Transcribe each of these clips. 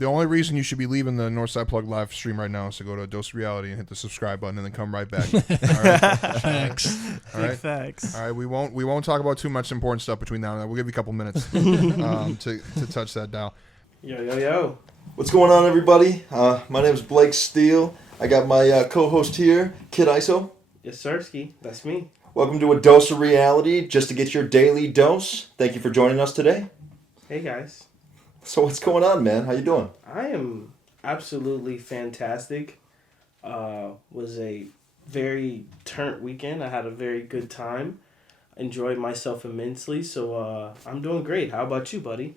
The only reason you should be leaving the Northside Plug live stream right now is to go to Dose of Reality and hit the subscribe button and then come right back. All right. Facts. All right. Facts. All right. We won't talk about too much important stuff between now and then. We'll give you a couple minutes to touch that dial. Yo. What's going on, everybody? My name is Blake Steele. I got my co-host here, Kid ISO. Yes, Sirski. That's me. Welcome to a Dose of Reality, just to get your daily dose. Thank you for joining us today. Hey, guys. So what's going on, man? How you doing? I am absolutely fantastic. Was a very turnt weekend. I had a very good time. Enjoyed myself immensely. So I'm doing great. How about you, buddy?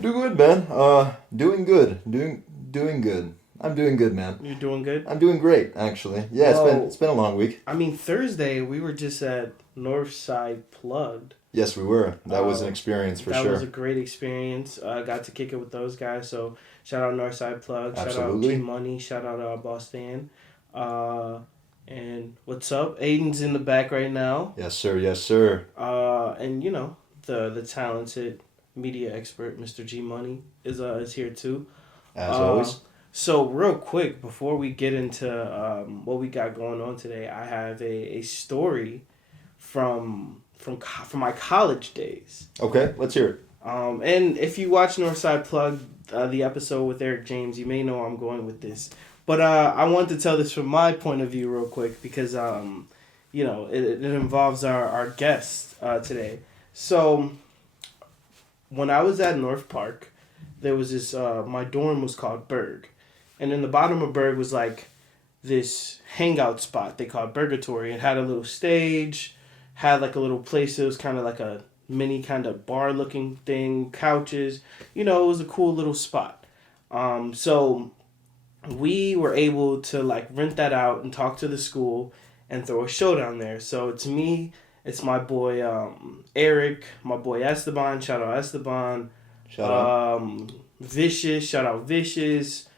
Doing good, man. Doing good. Doing good. I'm doing good, man. You're doing good? I'm doing great, actually. Yeah, Well, it's been a long week. I mean, Thursday we were just at Northside Plugged. Yes, we were. That was an experience for sure. That was a great experience. I got to kick it with those guys. So shout out Northside Plug. Shout out G Money. Shout out Boston. And what's up? Aiden's in the back right now. Yes, sir. Yes, sir. And you know the talented media expert Mr. G Money is here too. As always. So real quick before we get into what we got going on today, I have a story from my college days. Okay, let's hear it. And if you watch Northside Plug, the episode with Eric James, you may know where I'm going with this. But I wanted to tell this from my point of view real quick because, it involves our guest today. So when I was at North Park, there was this, my dorm was called Burgh. And in the bottom of Burgh was like this hangout spot they called Burgatory. It had a little stage, had like a little place that was kind of like a mini kind of bar looking thing, couches. It was a cool little spot. So we were able to like rent that out and talk to the school and throw a show down there. So it's me, it's my boy Eric, my boy Esteban, shout out Esteban. Shout out. Vicious, shout out Vicious.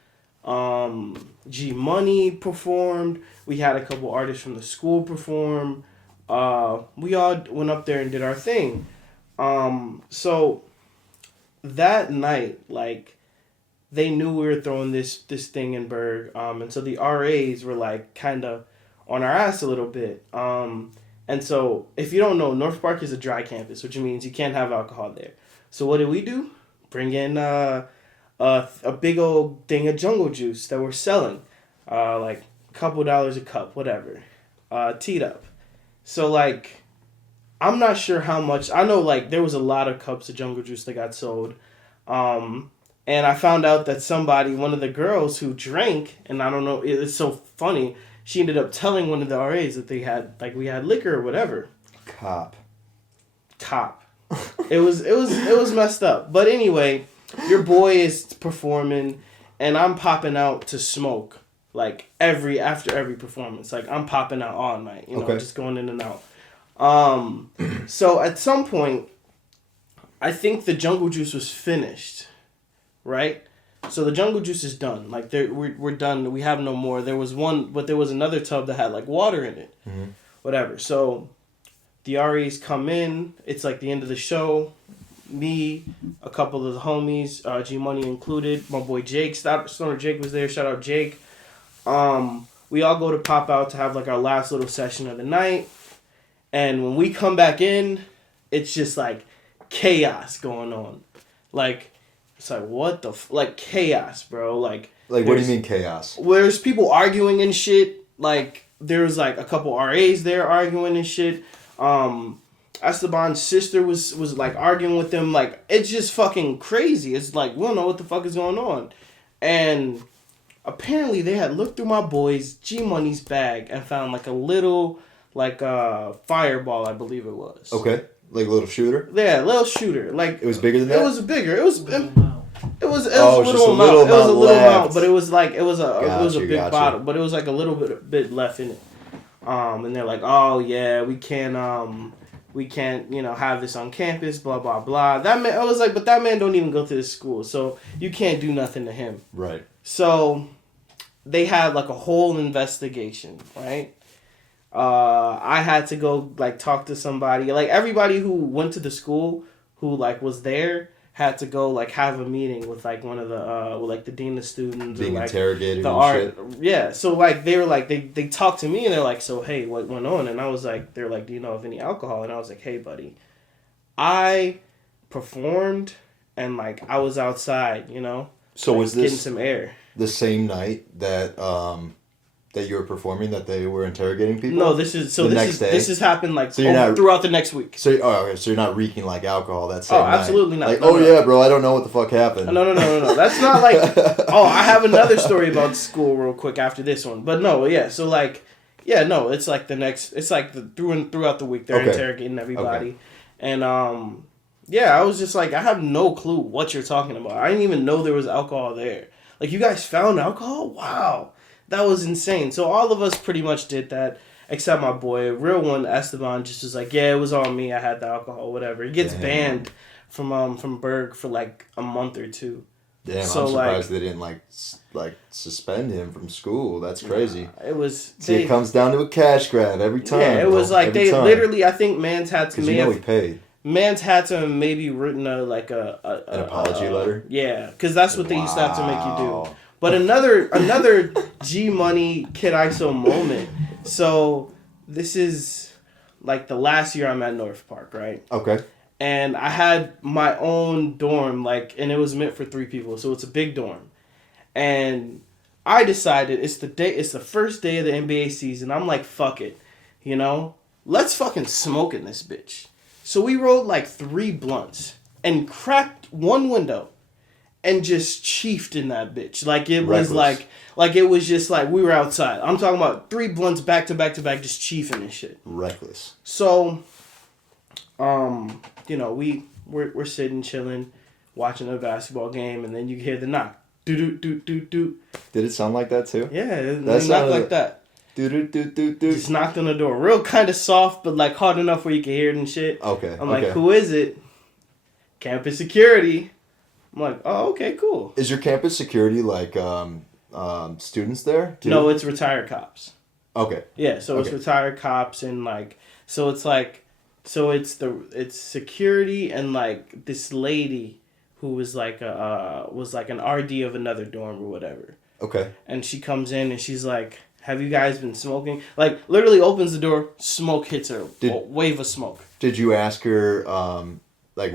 G Money performed. We had a couple artists from the school perform. We all went up there and did our thing. So that night, like, they knew we were throwing this thing in Burgh. And so the RAs were like kind of on our ass a little bit. And so if you don't know, North Park is a dry campus, which means you can't have alcohol there. So what did we do? Bring in a big old thing of jungle juice that we're selling, like a couple $1 a cup, whatever, teed up. So like, I'm not sure how much. I know like there was a lot of cups of jungle juice that got sold, and I found out that one of the girls who drank, and I don't know, it's so funny. She ended up telling one of the RAs that we had liquor or whatever. Cop. It was messed up. But anyway, your boy is performing, and I'm popping out to smoke like after every performance. Like I'm popping out all night, just going in and out. So at some point, I think the jungle juice was finished, right? So the jungle juice is done. Like we're done. We have no more. There was one, but there was another tub that had like water in it. Mm-hmm. Whatever. So the REs come in. It's like the end of the show. Me, a couple of the homies, G Money included. My boy Jake, Stoner Jake was there. Shout out Jake. We all go to pop out to have like our last little session of the night. And when we come back in, it's just like chaos going on. Like, it's like, what the like chaos, bro. Like what do you mean chaos? There's people arguing and shit. Like, there's like a couple RAs there arguing and shit. Esteban's sister was like arguing with them. Like, it's just fucking crazy. It's like, we don't know what the fuck is going on. And apparently they had looked through my boy's G Money's bag and found like a little fireball, I believe it was. Okay. Like a little shooter? Yeah, a little shooter. Like, it was bigger than that? It was bigger. It was a little amount. It was a little amount, but it was like it was a big bottle, but it was like a little bit left in it. And they're like, "Oh yeah, we can't have this on campus, blah blah blah." That man, I was like, "But that man don't even go to this school, so you can't do nothing to him." Right. So they had like a whole investigation, right? I had to go like talk to somebody. Like everybody who went to the school who like was there had to go like have a meeting with like one of the with like the dean of students, being or, like, interrogated the and art. shit. Yeah, so like they were like they talked to me and they're like, so hey, what went on? And I was like, they're like, do you know of any alcohol? And I was like, hey buddy, I performed and like I was outside, you know. So like, was this getting some air? The same night that that you were performing, that they were interrogating people? No, this has happened like throughout the next week. So okay, so you're not reeking like alcohol that same night? Oh, absolutely not. Like, no, yeah, bro, I don't know what the fuck happened. No. That's not like. Oh, I have another story about school real quick after this one, but no, yeah. So like, yeah, no, it's like the next. It's like throughout the week they're interrogating everybody, and yeah, I was just like, I have no clue what you're talking about. I didn't even know there was alcohol there. Like, you guys found alcohol? Wow. That was insane. So all of us pretty much did that, except my boy. Real one, Esteban, just was like, yeah, it was on me. I had the alcohol, whatever. He gets banned from Burgh for like a month or two. Damn, so, I'm surprised they didn't like suspend him from school. That's crazy. It was. It comes down to a cash grab every time. Yeah, it was like they literally. I think Mans had to. He paid. Mans had to maybe written an apology letter. Yeah, because that's what they used to have to make you do. But another G Money Kid ISO moment. So this is like the last year I'm at North Park, right? Okay. And I had my own dorm, like, and it was meant for 3 people, so it's a big dorm. And I decided it's the first day of the NBA season. I'm like, fuck it, you know, let's fucking smoke in this bitch. So we rolled like 3 blunts and cracked one window and just chiefed in that bitch. Like it was like it was just like we were outside. I'm talking about 3 blunts back to back to back, just chiefing and shit. Reckless. So, you know, we're sitting chilling, watching a basketball game, and then you hear the knock. Do do do do do. Did it sound like that too? Yeah, it knocked like that. Just knocked on the door. Real kind of soft, but like hard enough where you can hear it and shit. Okay. I'm like, who is it? Campus security. I'm like, oh, okay, cool. Is your campus security like students there too? No, it's retired cops. Okay. Yeah, so it's retired cops and like, so it's like, so it's security and like this lady who was like an RD of another dorm or whatever. Okay. And she comes in and she's like, have you guys been smoking? Like, literally opens the door, smoke hits her, wave of smoke. Did you ask her, like,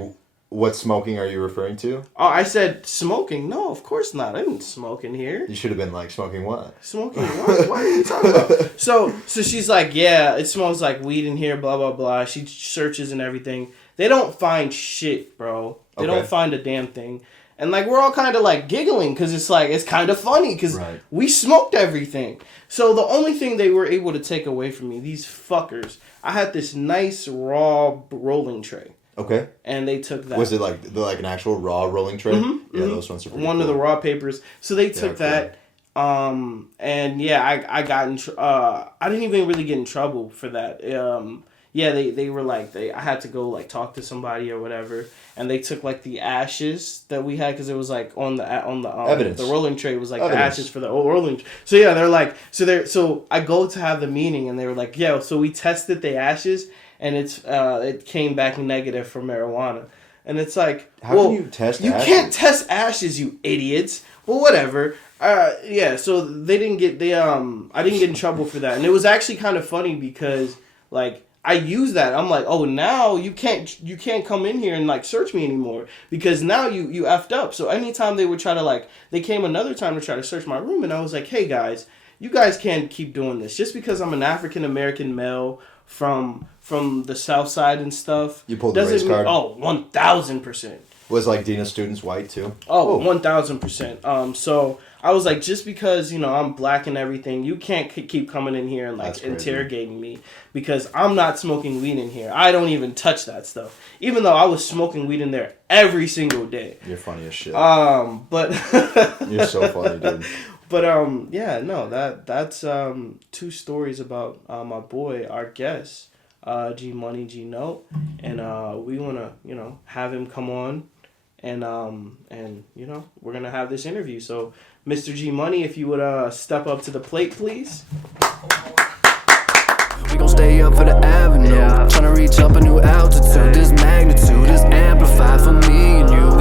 what smoking are you referring to? Oh, I said, smoking? No, of course not. I didn't smoke in here. You should have been like, smoking what? Smoking what? What are you talking about? So she's like, yeah, it smells like weed in here, blah, blah, blah. She searches and everything. They don't find shit, bro. They don't find a damn thing. And, like, we're all kind of, like, giggling because it's, like, it's kind of funny because we smoked everything. So the only thing they were able to take away from me, these fuckers, I had this nice raw rolling tray. Okay. And they took that. Was it, like an actual raw rolling tray? Mm-hmm. Yeah, those ones are pretty cool. Of the raw papers. So they took that. Cool. And, yeah, I got in... I didn't even really get in trouble for that. Yeah, they were like, I had to go, like, talk to somebody or whatever, and they took, like, the ashes that we had, because it was, like, on the evidence. The rolling tray was, like, evidence. The ashes for the rolling tray. So, yeah, they're like, so I go to have the meeting, and they were like, yeah, so we tested the ashes, and it came back negative for marijuana. And it's like, how can you test ashes? You can't test ashes, you idiots. Well, whatever. Yeah, so they didn't get, I didn't get in trouble for that. And it was actually kind of funny because, like, I use that. I'm like, oh, now you can't come in here and like search me anymore because now you effed up. So anytime they would try to like, they came another time to try to search my room, and I was like, hey guys, you guys can't keep doing this just because I'm an African American male from the South Side and stuff. You pulled the race card. Oh, 1,000%. Was like Dina students white too? Oh, 1,000%. So I was like, just because, you know, I'm black and everything, you can't keep coming in here and like interrogating me because I'm not smoking weed in here. I don't even touch that stuff. Even though I was smoking weed in there every single day. You're funny as shit. But you're so funny, dude. But yeah, no, that's 2 stories about my boy, our guest, G Money, G Note, and we wanna, you know, have him come on. And you know, we're gonna have this interview. So, Mr. G Money, if you would step up to the plate, please. We gon' stay up for the avenue, tryna reach up a new altitude. This magnitude is amplified for me and you.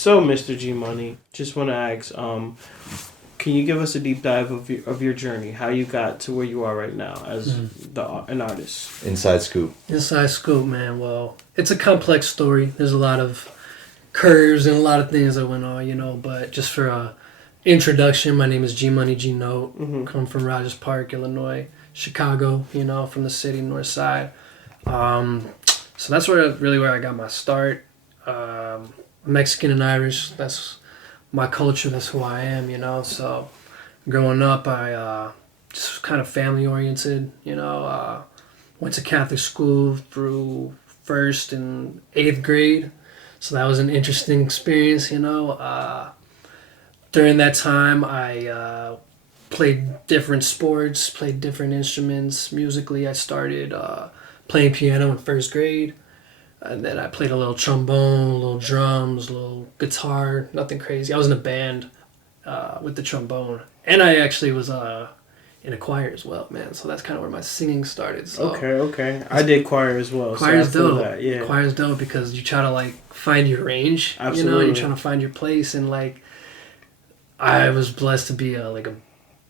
So, Mr. G Money, just want to ask, can you give us a deep dive of your journey, how you got to where you are right now as an artist? Inside scoop. Inside scoop, man. Well, it's a complex story. There's a lot of curves and a lot of things that went on, you know. But just for a introduction, my name is G Money G Note. Come from Rogers Park, Illinois, Chicago. You know, from the city, North Side. So that's where I got my start. Mexican and Irish. That's my culture. That's who I am. You know. So growing up, I just kind of family oriented. You know. Went to Catholic school through 1st and 8th grade. So that was an interesting experience, you know. During that time, I played different sports, played different instruments. Musically, I started playing piano in 1st grade. And then I played a little trombone, a little drums, a little guitar, nothing crazy. I was in a band with the trombone. And I actually was in a choir as well, man. So that's kind of where my singing started. So Okay. I did choir as well. Choir's so I feel dope. that, yeah. Choir's dope because you try to like find your range. Absolutely. You know, you're trying to find your place, and like I was blessed to be like a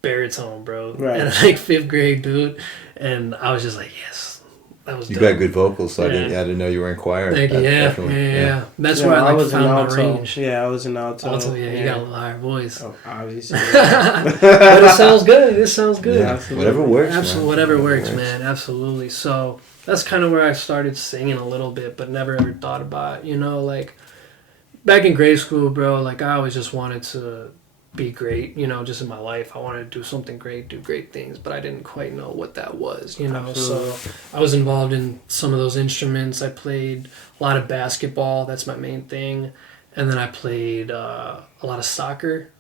baritone, bro. Right. In like 5th grade, dude, and I was just like, yes, that was. You dope. got good vocals, so Yeah. I didn't know you were in choir. Thank you. Yeah. That's where I was found an my alto. range. Yeah, I was an alto. Also, yeah, you got a little higher voice. Oh, obviously. But it sounds good. It sounds good. Yeah, Absolutely. whatever works. Absolutely, whatever works, man. Absolutely. So that's kind of where I started singing a little bit, but never ever thought about, you know, like back in grade school, bro. Like I always just wanted to be great, you know, just in my life. I wanted to do something great, do great things, but I didn't quite know what that was, you know. Absolutely. So I was involved in some of those instruments. I played a lot of basketball. That's my main thing. And then I played a lot of soccer.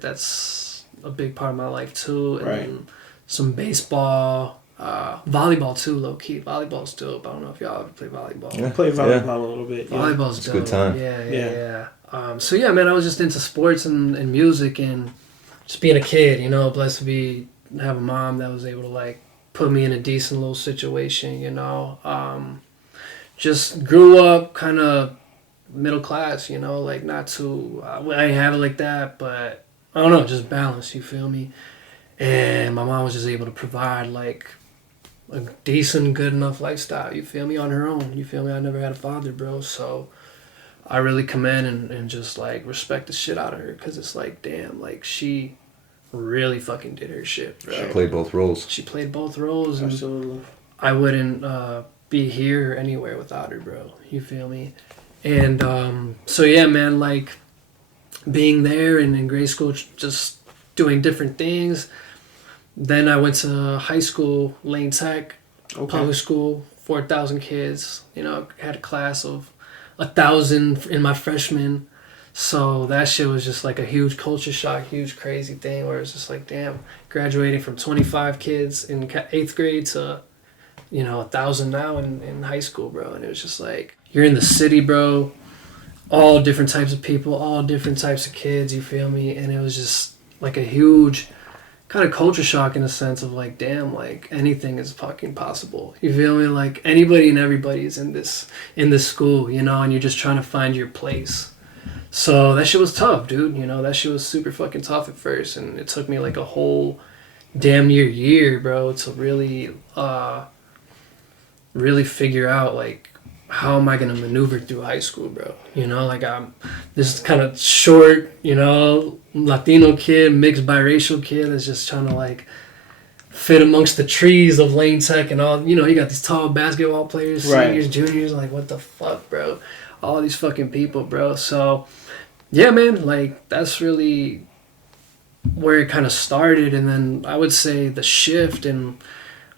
That's a big part of my life too. And then some baseball, volleyball too, low key. Volleyball's dope. I don't know if y'all ever play volleyball. Yeah. Play volleyball a little bit. Yeah. Volleyball's It's a dope. good time. Yeah. So yeah, man, I was just into sports and music and just being a kid, you know, blessed to have a mom that was able to like put me in a decent little situation, you know. Just grew up kind of middle class, you know, like not too, I didn't have it like that, but I don't know, just balance, you feel me? And my mom was just able to provide like a decent, good enough lifestyle, you feel me, on her own, you feel me? I never had a father, bro, so I really commend and just like respect the shit out of her, because it's like, damn, like she really fucking did her shit, bro. She played both roles. She played both roles. And Absolutely. I wouldn't be here or anywhere without her, bro. You feel me? And so yeah, man, like being there and in grade school, just doing different things. Then I went to high school, Lane Tech, public school, 4,000 kids. You know, had a class of 1,000 in my freshman. So that shit was just like a huge culture shock, huge crazy thing where it's just like, damn, graduating from 25 kids in 8th grade to, you know, 1,000 now in high school, bro. And it was just like, you're in the city, bro, all different types of people, all different types of kids, you feel me? And it was just like a huge kind of culture shock in a sense of like, damn, like anything is fucking possible. You feel me? Like anybody and everybody is in this school, you know, and you're just trying to find your place. So that shit was tough, dude. You know, that shit was super fucking tough at first, and it took me like a whole damn near year, bro, to really figure out like how am I gonna maneuver through high school, bro? You know, like I'm this kind of short, you know, Latino kid, mixed biracial kid that's just trying to like fit amongst the trees of Lane Tech and all. You know, you got these tall basketball players, seniors, juniors, like what the fuck, bro? All these fucking people, bro. So yeah, man, like that's really where it kind of started. And then I would say the shift and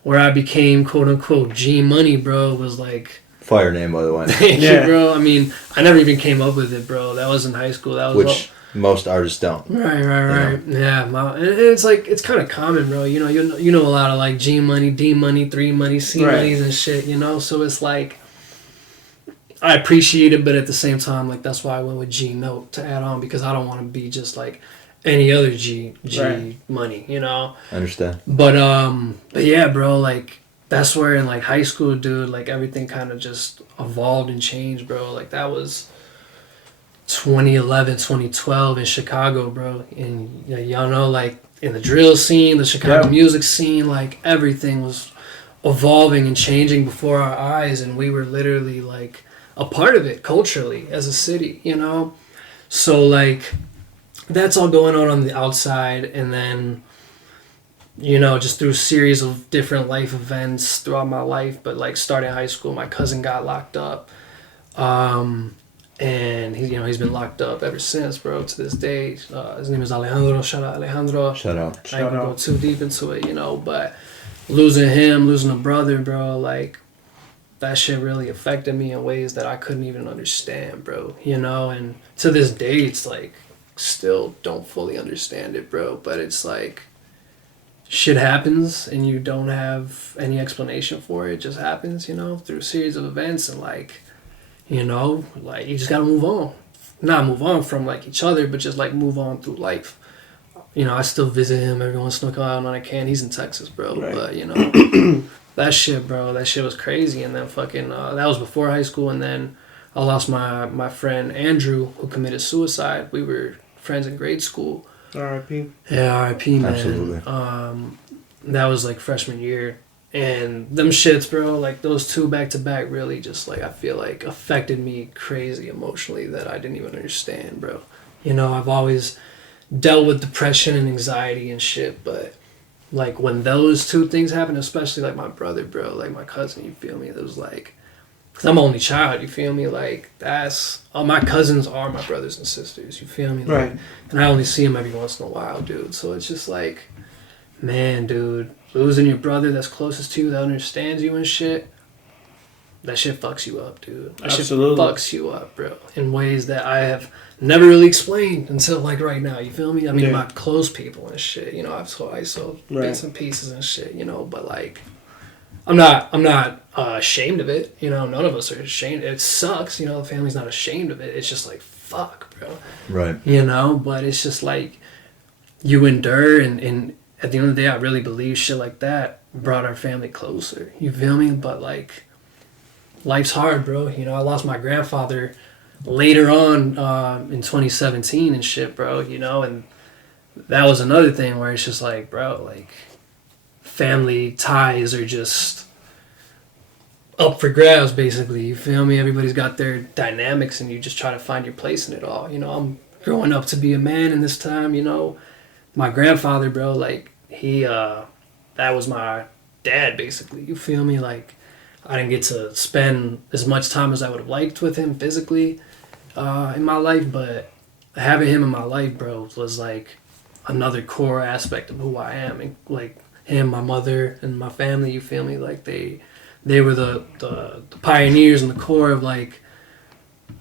where I became quote unquote G Money, bro, was like, Fire name, by the way. thank you, bro. I mean, I never even came up with it, bro. That was in high school. That was Which most artists don't. Right. Yeah, and it's like it's kind of common, bro. You know a lot of like G Money, D Money, 3 Money, C Monies and shit. You know, so it's like I appreciate it, but at the same time, like that's why I went with G Note to add on, because I don't want to be just like any other G Money. You know. I understand. But yeah, bro. Like that's where in like high school, dude, like everything kind of just evolved and changed, bro. Like that was 2011, 2012 in Chicago, bro. And y'all know, like, in the drill scene, the Chicago music scene, like, everything was evolving and changing before our eyes, and we were literally, like, a part of it culturally as a city, you know? So, like, that's all going on the outside, and then, you know, just through a series of different life events throughout my life, but, like, starting high school, my cousin got locked up. And he's been locked up ever since, bro, to this day. His name is Alejandro. Shout out Alejandro. Shout out. I ain't gonna go too deep into it, you know, but losing him, losing a brother, bro, like, that shit really affected me in ways that I couldn't even understand, bro, you know, and to this day, it's like, still don't fully understand it, bro, but it's like, shit happens and you don't have any explanation for it. It just happens, you know, through a series of events, and, like, you know, like, you just gotta move on. Not move on from, like, each other, but just, like, move on through life. You know, I still visit him every once in a while when I can. He's in Texas, bro. Right. But, you know, that shit, bro, that shit was crazy. And then fucking, that was before high school. And then I lost my friend Andrew, who committed suicide. We were friends in grade school. R.I.P. Yeah, R.I.P., man. Absolutely. That was, like, freshman year. And them shits, bro, like, those two back to back really just, like, I feel like affected me crazy emotionally that I didn't even understand, bro. You know, I've always dealt with depression and anxiety and shit, but, like, when those two things happen, especially, like, my brother, bro, like, my cousin, you feel me? It was like, because I'm only child, you feel me? Like, that's, my cousins are my brothers and sisters, you feel me? Like, Right. And I only see them every once in a while, dude. So it's just like, man, dude, losing your brother that's closest to you, that understands you and shit, that shit fucks you up, dude. That Absolutely. shit fucks you up, bro, in ways that I have never really explained until, like, right now, you feel me? I mean, my close people and shit, you know, I saw bits and pieces and shit, you know, but, like, I'm not ashamed of it, you know, none of us are ashamed. It sucks, you know, the family's not ashamed of it. It's just like, fuck, bro. Right. You know, but it's just like, you endure, and at the end of the day, I really believe shit like that brought our family closer. You feel me? But, like, life's hard, bro. You know, I lost my grandfather later on in 2017 and shit, bro, you know, and that was another thing where it's just like, bro, like, family ties are just up for grabs, basically. You feel me? Everybody's got their dynamics, and you just try to find your place in it all. You know, I'm growing up to be a man in this time, you know. My grandfather, bro, like, he, that was my dad, basically. You feel me? Like, I didn't get to spend as much time as I would have liked with him physically in my life, but having him in my life, bro, was, like, another core aspect of who I am. And, like, him, my mother, and my family, you feel me? Like, they were the pioneers and the core of, like,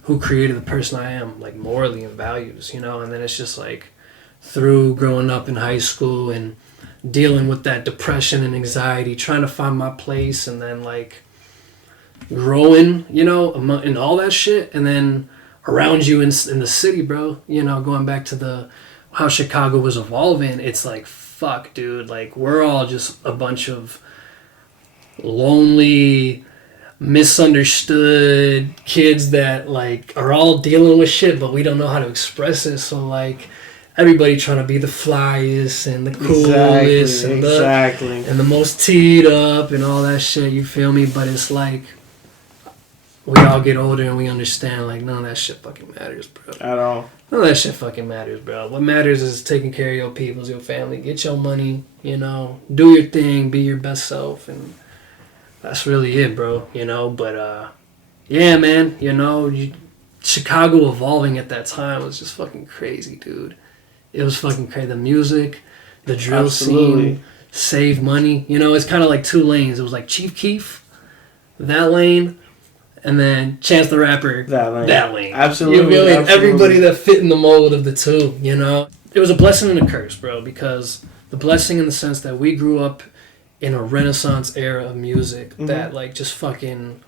who created the person I am, like, morally and values, you know? And then it's just, like, through growing up in high school and dealing with that depression and anxiety, trying to find my place, and then, like, growing, you know, and all that shit, and then around you in the city, bro, you know, going back to how Chicago was evolving, it's like, fuck, dude, like, we're all just a bunch of lonely, misunderstood kids that, like, are all dealing with shit, but we don't know how to express it. So, like, everybody trying to be the flyest and the coolest and the most teed up and all that shit, you feel me? But it's like, we all get older and we understand, like, none of that shit fucking matters, bro. At all. None of that shit fucking matters, bro. What matters is taking care of your peoples, your family, get your money, you know, do your thing, be your best self, and that's really it, bro, you know. But, yeah, man, you know, Chicago evolving at that time was just fucking crazy, dude. It was fucking crazy. The music, the drill scene, Save Money. You know, it's kind of like two lanes. It was like Chief Keef, that lane, and then Chance the Rapper, that lane. Absolutely. You feel me? Everybody that fit in the mold of the two, you know? It was a blessing and a curse, bro, because the blessing in the sense that we grew up in a Renaissance era of music that, like, just fucking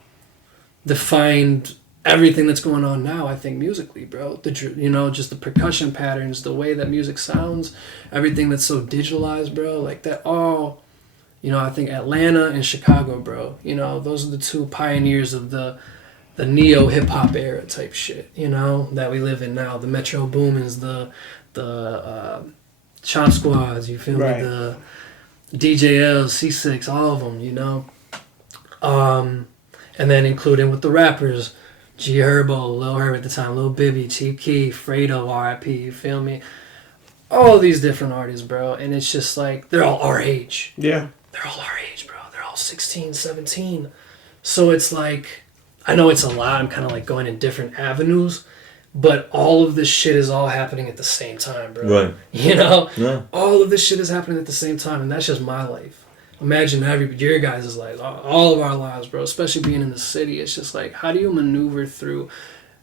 defined everything that's going on now, I think, musically, bro. You know, just the percussion patterns, the way that music sounds, everything that's so digitalized, bro. Like, that all, you know, I think Atlanta and Chicago, bro, you know, those are the two pioneers of the the neo hip hop era type shit, you know, that we live in now. The Metro Boomins, the Chop Squads, you feel Right. me? The DJLs, C6, all of them, you know. And then including with the rappers, G Herbo, Lil Herb at the time, Lil Bibby, Chief Keef, Fredo, R.I.P., you feel me? All these different artists, bro. And it's just like, they're all our age. Yeah. They're all our age, bro. They're all 16, 17. So it's like, I know it's a lot. I'm kind of like going in different avenues. But all of this shit is all happening at the same time, bro. Right. You know? Yeah. All of this shit is happening at the same time. And that's just my life. Imagine your guys' lives, all of our lives, bro. Especially being in the city. It's just like, how do you maneuver through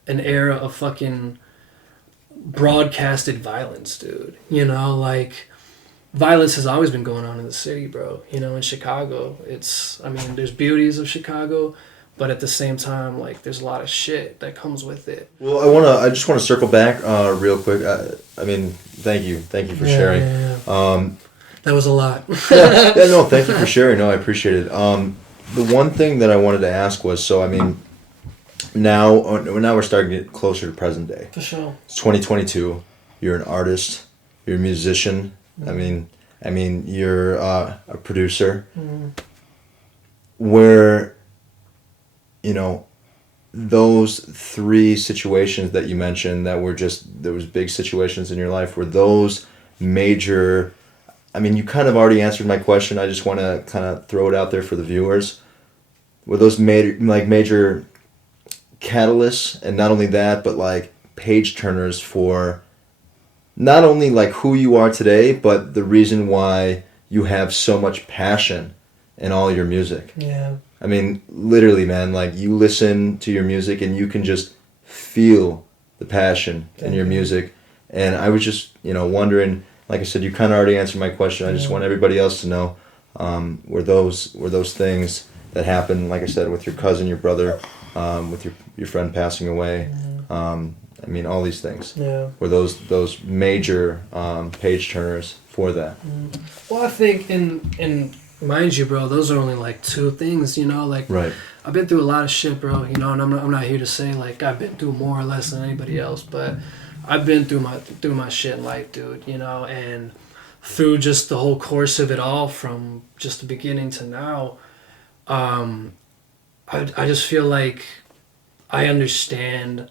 an era of fucking broadcasted violence, dude? You know, like, violence has always been going on in the city, bro. You know, in Chicago, there's beauties of Chicago, but at the same time, like, there's a lot of shit that comes with it. Well, I just want to circle back real quick. Thank you for sharing. Yeah. That was a lot. No, thank you for sharing. No, I appreciate it. The one thing that I wanted to ask was, so I mean, now we're starting to get closer to present day. For sure. It's 2022. You're an artist. You're a musician. Mm-hmm. I mean, you're a producer. Mm-hmm. Where, you know, those three situations that you mentioned that were just, there was big situations in your life, were those major? I mean, you kind of already answered my question. I just want to kind of throw it out there for the viewers. Were those major catalysts, and not only that, but like page turners for not only like who you are today, but the reason why you have so much passion in all your music? Yeah. I mean, literally, man, like you listen to your music and you can just feel the passion in your music. And I was just, wondering, like I said, you kind of already answered my question. I just want everybody else to know, were those things that happened, like I said, with your cousin, your brother, with your friend passing away, I mean, all these things. Yeah. Were those major page turners for that? Well, I think in mind you, bro, those are only like two things, like Right. I've been through a lot of shit, bro, and I'm not here to say like I've been through more or less than anybody else, but I've been through my shit in life, dude, and through just the whole course of it all, from just the beginning to now, I just feel like I understand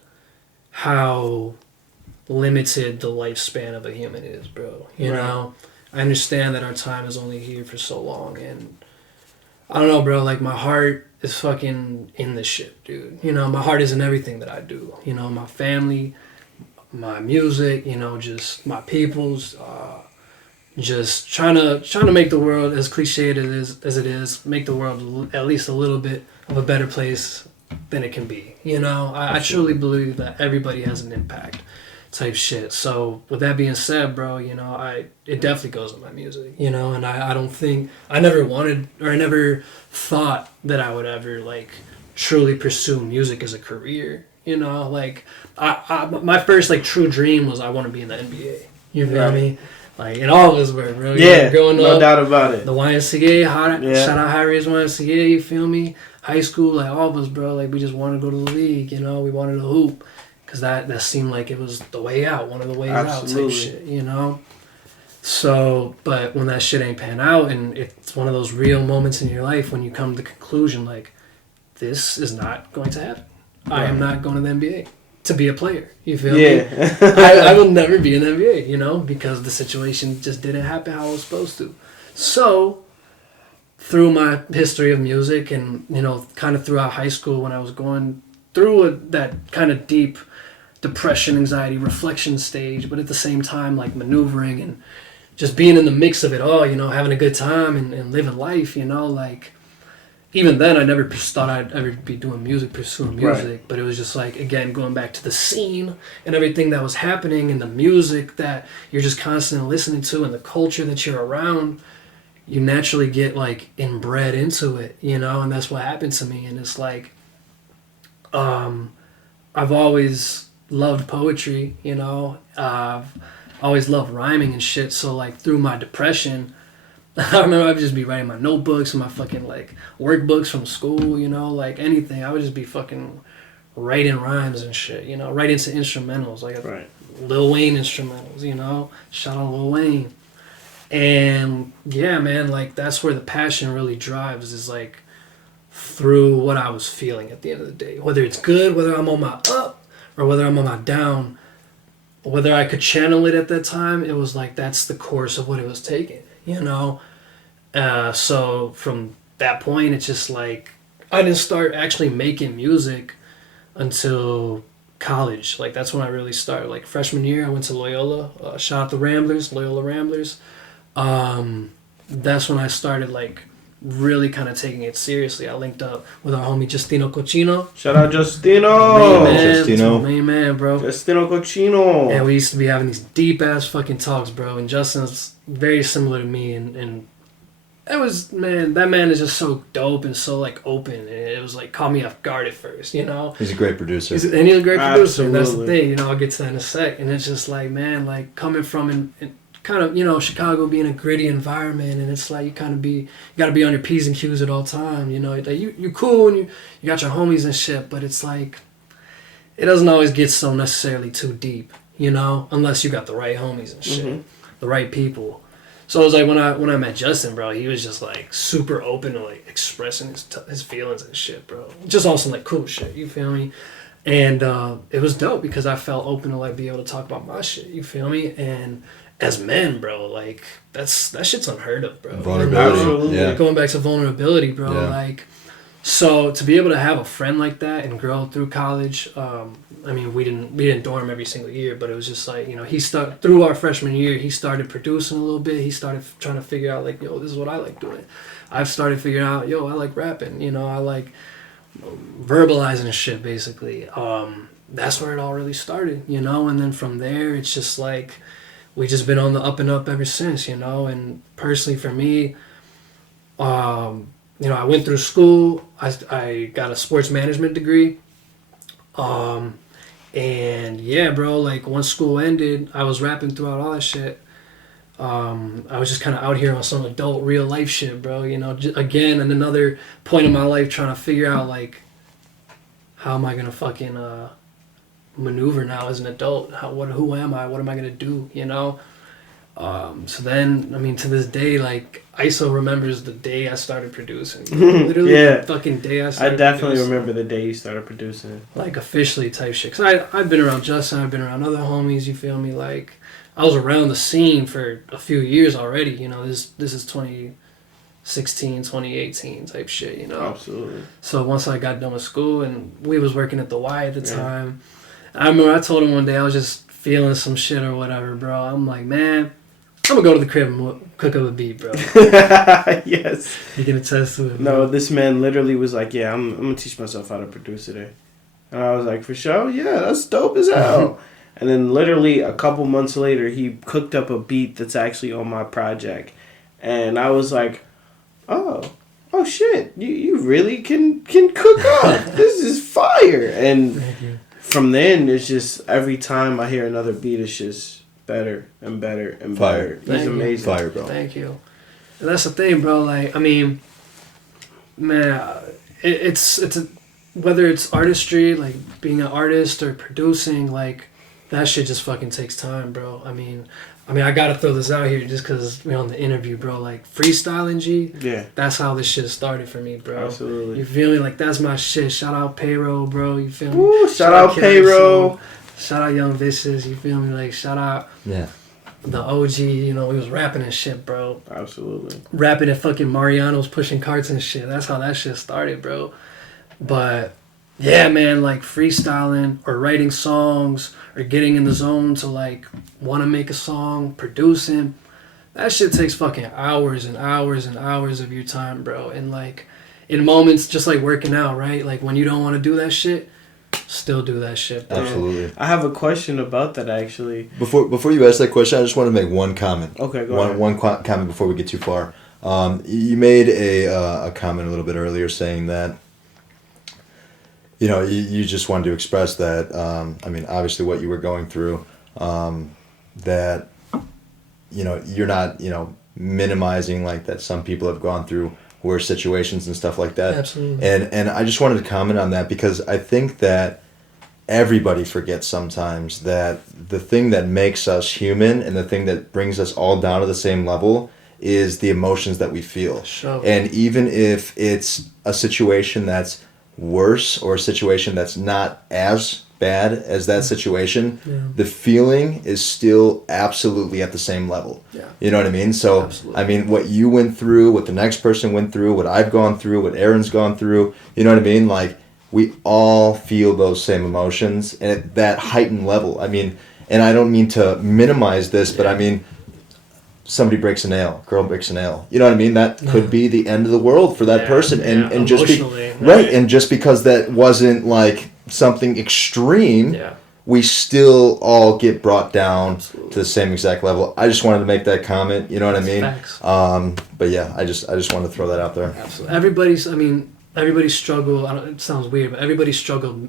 how limited the lifespan of a human is, bro. You know, I understand that our time is only here for so long, and I don't know, bro. Like, my heart is fucking in this shit, dude. My heart is in everything that I do. My family, my music. Just my peoples. Just trying to make the world, as cliched as it is, make the world at least a little bit of a better place than it can be. I truly believe that everybody has an impact, type shit. So with that being said, bro, it definitely goes with my music, and I don't think, I never wanted, or I never thought that I would ever like truly pursue music as a career. Like my first like true dream was I want to be in the NBA. You feel me? Like, in all of us were, bro. Yeah, growing no up, doubt about it. The YMCA, shout out High Raise YMCA, you feel me? High school, like all of us, bro, like we just wanted to go to the league, we wanted to hoop. Because that seemed like it was the way out, one of the ways out type shit, So, but when that shit ain't pan out, and it's one of those real moments in your life when you come to the conclusion, like, this is not going to happen. Right. I am not going to the NBA to be a player. You feel me? I will never be in the NBA, because the situation just didn't happen how it was supposed to. So, through my history of music and, kind of throughout high school when I was going through that kind of deep depression, anxiety, reflection stage, but at the same time, like, maneuvering and just being in the mix of it all, having a good time and living life, like, even then I never thought I'd ever be doing music, pursuing music, right. But it was just like, again, going back to the scene and everything that was happening and the music that you're just constantly listening to and the culture that you're around, you naturally get like inbred into it, and that's what happened to me. And it's like, I've always loved poetry, I've always loved rhyming and shit. So like through my depression, I remember I'd just be writing my notebooks and my fucking like workbooks from school, like anything. I would just be fucking writing rhymes and shit, you know, writing to instrumentals, like Right. Lil Wayne instrumentals, you know, shout out Lil Wayne. And yeah, man, like that's where the passion really drives, is like through what I was feeling at the end of the day. Whether it's good, whether I'm on my up or whether I'm on my down, whether I could channel it at that time, it was like that's the course of what it was taking, you know? So from that point, it's just like I didn't start actually making music until college. Like that's when I really started. Like freshman year, I went to Loyola. Shout out the Ramblers, Loyola Ramblers. That's when I started like really kind of taking it seriously. I linked up with our homie Justino Cochino. Shout out Justino. Justino. Main man, bro. Justino Cochino. And we used to be having these deep ass fucking talks, bro. And Justin's very similar to me, and it was, man, that man is just so dope and so like open. And it was like caught me off guard at first, you know. He's a great producer. He's a great producer. And that's the Absolutely. thing, you know. I'll get to that in a sec. And it's just like, man, like coming from and kind of, you know, Chicago being a gritty environment, and it's like you got to be on your P's and Q's at all time, you know. Like you cool and you got your homies and shit, but it's like it doesn't always get so necessarily too deep, you know, unless you got the right homies and shit, the right people. So it was like when I met Justin, bro, he was just like super open to like expressing his feelings and shit, bro. Just on some like cool shit, you feel me? And it was dope because I felt open to like be able to talk about my shit, you feel me? And as men, bro, like that shit's unheard of, bro. Vulnerability. Absolutely. Yeah. Going back to vulnerability, bro. Yeah. Like, so to be able to have a friend like that and grow through college, I mean, we didn't dorm every single year, but it was just like, you know, through our freshman year, he started producing a little bit. He started trying to figure out like, yo, this is what I like doing. I've started figuring out, yo, I like rapping. You know, I like verbalizing shit, basically. That's where it all really started, you know. And then from there, it's just like we just been on the up and up ever since, you know. And personally, for me, you know, I went through school. I got a sports management degree. And yeah, bro, like once school ended, I was rapping throughout all that shit. I was just kind of out here on some adult real life shit, bro. You know, again, and another point in my life trying to figure out like, how am I gonna fucking maneuver now as an adult? Who am I? What am I gonna do? You know. So then, I mean, to this day, like ISO remembers the day I started producing. Literally, Yeah. the fucking day I I started. definitely producing. remember the day you started producing. Like officially type shit. Cause I've been around Justin, I've been around other homies, you feel me? Like I was around the scene for a few years already, you know. This is 2016, 2018 type shit, you know. Absolutely. So once I got done with school and we was working at the Y at the time, I remember I told him one day I was just feeling some shit or whatever, bro. I'm like, man, I'm gonna go to the crib and cook up a beat, bro. Yes. You can attest to it. No, bro. this man literally was like, yeah, I'm gonna teach myself how to produce today. And I was like, for sure? Yeah, that's dope as hell. And then literally a couple months later, he cooked up a beat that's actually on my project. And I was like, oh shit, you really can cook up. This is fire. And Thank you. from then, it's just every time I hear another beat, it's just better and better and Fire. better. He's Thank you. amazing. Fire, bro. Thank you. And that's the thing, bro. Like, I mean, man, it's whether it's artistry, like being an artist or producing, like that shit just fucking takes time, bro. I mean, I gotta throw this out here just because we're on the interview, bro. Like freestyling, G. Yeah, That's how this shit started for me, bro. absolutely. You feel me? Like that's my shit. Shout out Payroll, bro. You feel me? Woo, shout out Payroll. Shout out Young Vicious. You feel me? Like shout out Yeah. the OG. You know, we was rapping and shit, bro. Absolutely. Rapping at fucking Mariano's pushing carts and shit. That's how that shit started, bro. But yeah, man, like freestyling or writing songs or getting in the zone to like want to make a song, producing, that shit takes fucking hours and hours and hours of your time, bro. And like in moments just like working out, right? Like when you don't want to do that shit, still do that shit, bro. Absolutely. I have a question about that actually. Before you ask that question, I just want to make one comment. Okay, go ahead. One comment before we get too far. You made a comment a little bit earlier saying that, you know, you just wanted to express that, I mean, obviously what you were going through, that, you know, you're not, you know, minimizing like that some people have gone through worse situations and stuff like that. Absolutely. And I just wanted to comment on that because I think that everybody forgets sometimes that the thing that makes us human and the thing that brings us all down to the same level is the emotions that we feel. Sure. And even if it's a situation that's worse or a situation that's not as bad as that situation, the feeling is still absolutely at the same level. Yeah. You know what I mean? So, Absolutely. I mean, what you went through, what the next person went through, what I've gone through, what Aaron's gone through, you know what I mean? Like, we all feel those same emotions and at that heightened level. I mean, and I don't mean to minimize this, but I mean, somebody breaks a nail, girl breaks a nail. You know what I mean? That could be the end of the world for that Yeah, person. And just emotionally, right. And just because that wasn't like something extreme, Yeah. we still all get brought down Absolutely. to the same exact level. I just wanted to make that comment. You know what I mean? Facts. But yeah, I just wanted to throw that out there. Absolutely. Everybody's struggle. It sounds weird, but everybody's struggle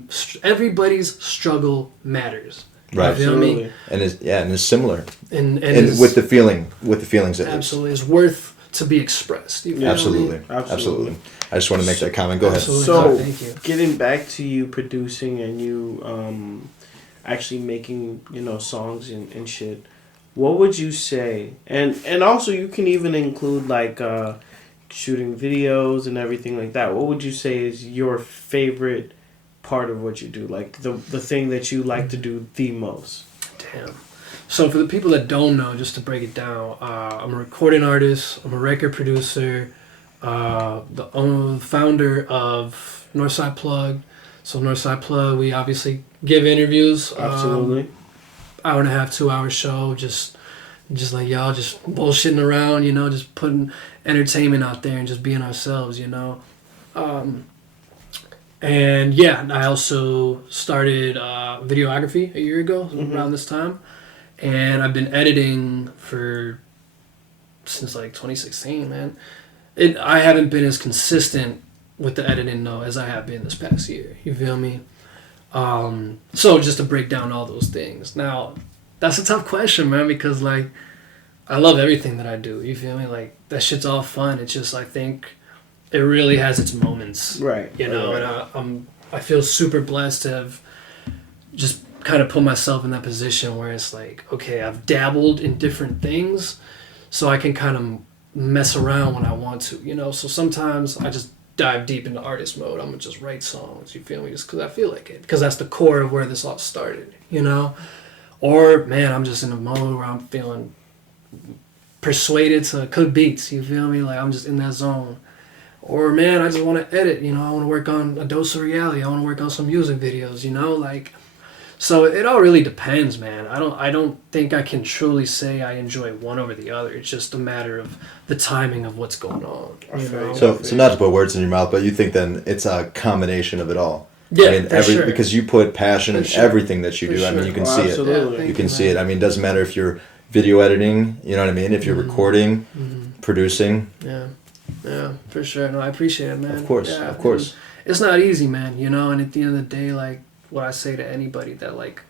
matters. Right. You feel me? And it's similar. And And with the feelings it is. absolutely, it's worth to be expressed. You feel me? Absolutely. Absolutely. I just want to make that comment. Go ahead. Absolutely. So, Thank you. getting back to you producing and you actually making, songs and shit, what would you say? And also, you can even include, like, shooting videos and everything like that. What would you say is your favorite part of what you do? Like, the thing that you like to do the most? Damn. So for the people that don't know, just to break it down, I'm a recording artist. I'm a record producer. The founder of Northside Plug. So Northside Plug, we obviously give interviews. Absolutely. Hour and a half, 2 hour show. Just like y'all, just bullshitting around. Just putting entertainment out there and just being ourselves. And yeah, I also started videography a year ago, around this time. And I've been editing since like 2016, man. I haven't been as consistent with the editing though as I have been this past year. You feel me? So just to break down all those things. Now, that's a tough question, man, because like I love everything that I do. You feel me? Like that shit's all fun. It's just I think it really has its moments. Right. And I feel super blessed to have just kind of put myself in that position where it's like, okay, I've dabbled in different things, so I can kind of mess around when I want to, So sometimes I just dive deep into artist mode. I'm gonna just write songs, you feel me? Just because I feel like it, because that's the core of where this all started, Or man, I'm just in a mode where I'm feeling persuaded to cook beats, you feel me? Like I'm just in that zone. Or man, I just want to edit, I want to work on a dose of reality. I want to work on some music videos, like. So it all really depends, man. I don't think I can truly say I enjoy one over the other. It's just a matter of the timing of what's going on. So not to put words in your mouth, but you think then it's a combination of it all. Yeah, I mean, for sure. because you put passion in For sure. everything that you For do. I mean, sure. you can Oh, see it. absolutely. Yeah, You can see it. I mean, it doesn't matter if you're video editing, you know what I mean? If you're recording, producing. Yeah, for sure. No, I appreciate it, man. Of course, Yeah, of course. and it's not easy, man, And at the end of the day, like, what I say to anybody that, like,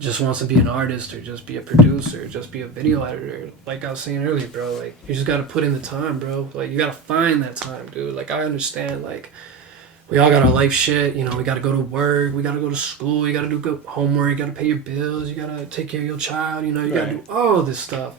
just wants to be an artist or just be a producer or just be a video editor, like I was saying earlier, bro, like, you just got to put in the time, bro. Like, you got to find that time, dude. Like, I understand, like, we all got our life shit, we got to go to work, we got to go to school, you got to do good homework, you got to pay your bills, you got to take care of your child, you got to do all this stuff.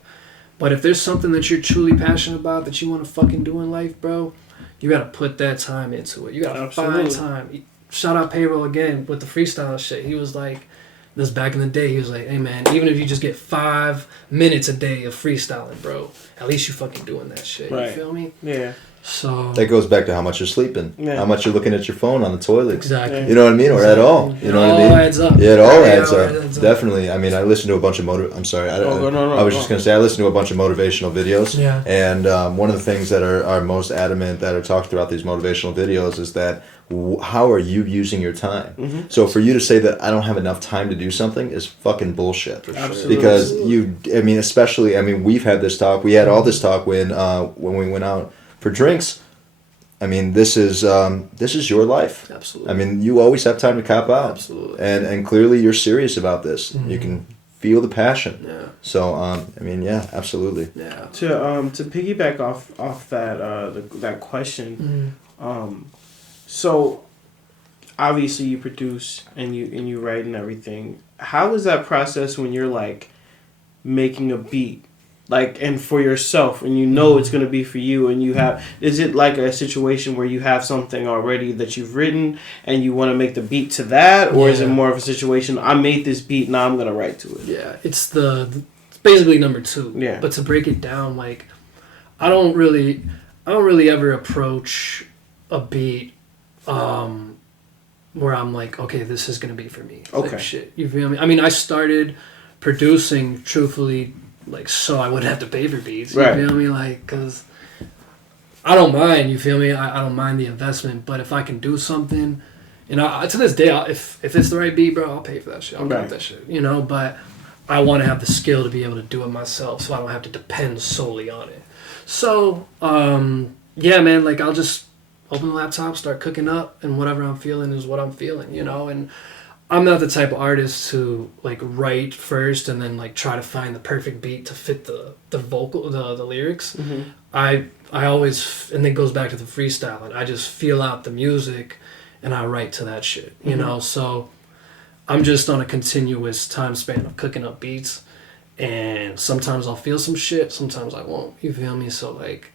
But if there's something that you're truly passionate about that you want to fucking do in life, bro, you got to put that time into it. You got to find time. Shout out Payroll again with the freestyle shit. He was like, this back in the day, he was like, hey man, even if you just get 5 minutes a day of freestyling, bro, at least you fucking doing that shit. Right. You feel me? Yeah. So That goes back to how much you're sleeping, how much you're looking at your phone on the toilet. exactly. You know what I mean? Or at all. You know what I mean? It all adds up. Yeah, it all Yeah, adds it up. adds up. Definitely. I mean, I listen to a bunch of I'm sorry. I was just going to say, I listen to a bunch of motivational videos. Yeah. And one of the things that are most adamant that are talked throughout these motivational videos is that how are you using your time? Mm-hmm. So for you to say that I don't have enough time to do something is fucking bullshit. Absolutely. Because we've had this talk. We had all this talk when we went out for drinks. I mean, this is your life. Absolutely. I mean, you always have time to cop out. Absolutely. And clearly you're serious about this. You can feel the passion. Yeah. So, yeah, absolutely. Yeah. To piggyback off that that question, so obviously you produce and you write and everything. How is that process when you're like making a beat, like, and for yourself, and you know it's gonna be for you, and you have, is it like a situation where you have something already that you've written and you want to make the beat to that, or is it more of a situation, I made this beat, now I'm gonna write to it? Yeah, it's basically number two. Yeah. But to break it down, like, I don't really ever approach a beat where I'm like, okay, this is gonna be for me. Okay. Type shit. You feel me? I mean, I started producing truthfully, like, so I wouldn't have to pay for beats. You feel me? Like, cause I don't mind. You feel me? I don't mind the investment, but if I can do something, you know, to this day, if it's the right beat, bro, I'll pay for that shit. I'll get that shit. You know, but I want to have the skill to be able to do it myself, so I don't have to depend solely on it. So, yeah, man, like, I'll just open the laptop, start cooking up, and whatever I'm feeling is what I'm feeling, you know? And I'm not the type of artist to, like, write first and then, like, try to find the perfect beat to fit the vocal, the lyrics. Mm-hmm. I always, and it goes back to the freestyling, I just feel out the music and I write to that shit, you know? So I'm just on a continuous time span of cooking up beats, and sometimes I'll feel some shit, sometimes I won't, you feel me? So, like,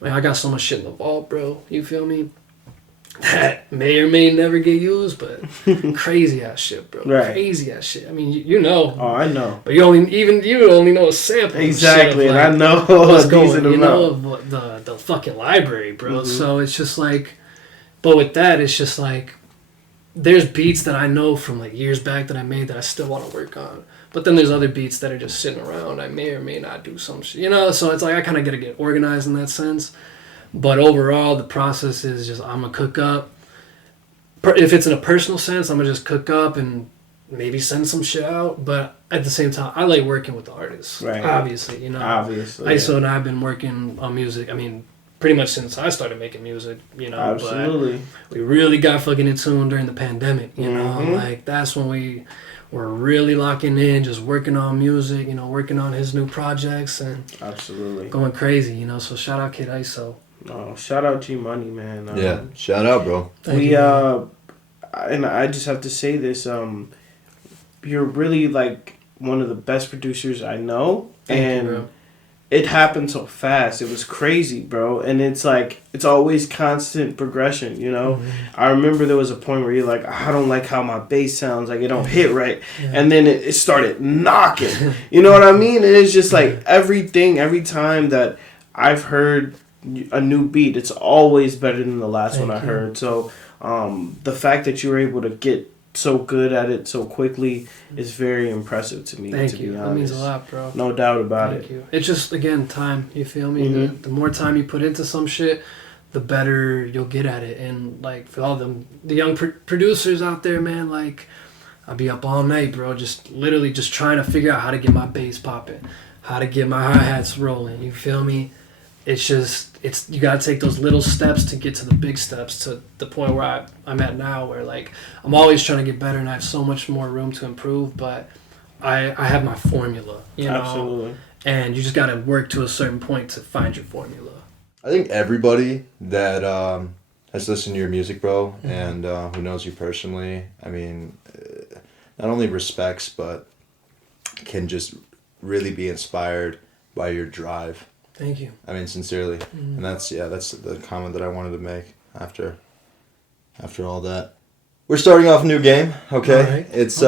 man, I got so much shit in the vault, bro, you feel me? That may or may never get used, but crazy ass shit, bro. Right. Crazy ass shit. I mean, you know. Oh, I know. But you only know a sample. Exactly, of shit of, and I know what's a going. decent You know amount. of the fucking library, bro. So it's just like, but with that, it's just like, there's beats that I know from like years back that I made that I still want to work on. But then there's other beats that are just sitting around. I may or may not do some shit, you know. So it's like I kind of got to get organized in that sense. But overall, the process is just, I'm going to cook up. If it's in a personal sense, I'm going to just cook up and maybe send some shit out. But at the same time, I like working with the artists. Right. Obviously, you know. Obviously. ISO and I have been working on music, I mean, pretty much since I started making music, you know. Absolutely. But we really got fucking in tune during the pandemic, you know. Like, that's when we were really locking in, just working on music, you know, working on his new projects and Absolutely. going crazy, you know. So shout out Kid ISO. Oh, shout out G Money, man. Yeah, shout out, bro. And I just have to say this, you're really like one of the best producers I know. Thank you, bro. It happened so fast. It was crazy, bro. And it's like, it's always constant progression, you know? I remember there was a point where you're like, I don't like how my bass sounds, like it don't hit right. And then it started knocking. You know what I mean? And it's just like every time that I've heard a new beat, it's always better than the last one I heard. So the fact that you were able to get so good at it so quickly is very impressive to me. Thank to you. Be honest. That means a lot, bro. No doubt about Thank it. you. It's just, again, time. You feel me? The more time you put into some shit, the better you'll get at it. And like, for all the young producers out there, man, like, I'll be up all night, bro, just literally just trying to figure out how to get my bass popping, how to get my hi-hats rolling. You feel me? It's just, you gotta take those little steps to get to the big steps, to the point where I'm at now, where like I'm always trying to get better and I have so much more room to improve, but I have my formula, you know. Absolutely. And you just gotta work to a certain point to find your formula. I think everybody that has listened to your music, bro, and who knows you personally, I mean, not only respects, but can just really be inspired by your drive. Thank you. I mean, sincerely. And that's the comment that I wanted to make after all that. We're starting off a new game, okay? All right. It's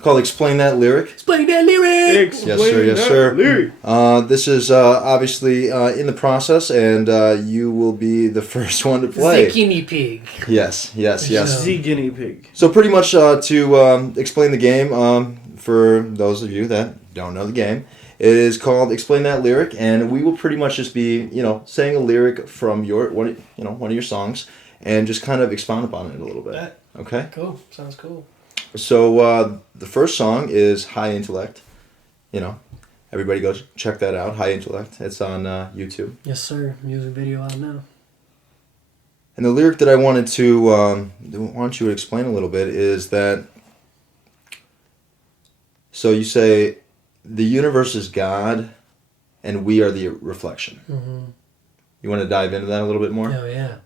called Explain That Lyric. Explain that lyric! Yes, sir. This is obviously in the process, and you will be the first one to play. The guinea pig. Yes. The guinea pig. So pretty much to explain the game, for those of you that don't know the game, it is called Explain That Lyric, and we will pretty much just be, saying a lyric from one of your songs, and just kind of expound upon it a little bit. Okay? Cool. Sounds cool. So the first song is High Intellect. Everybody go check that out. High Intellect. It's on YouTube. Yes, sir. Music video out now. And the lyric that I wanted to want you to explain a little bit is that. So you say, the universe is God, and we are the reflection. Mm-hmm. You want to dive into that a little bit more? Oh, yeah.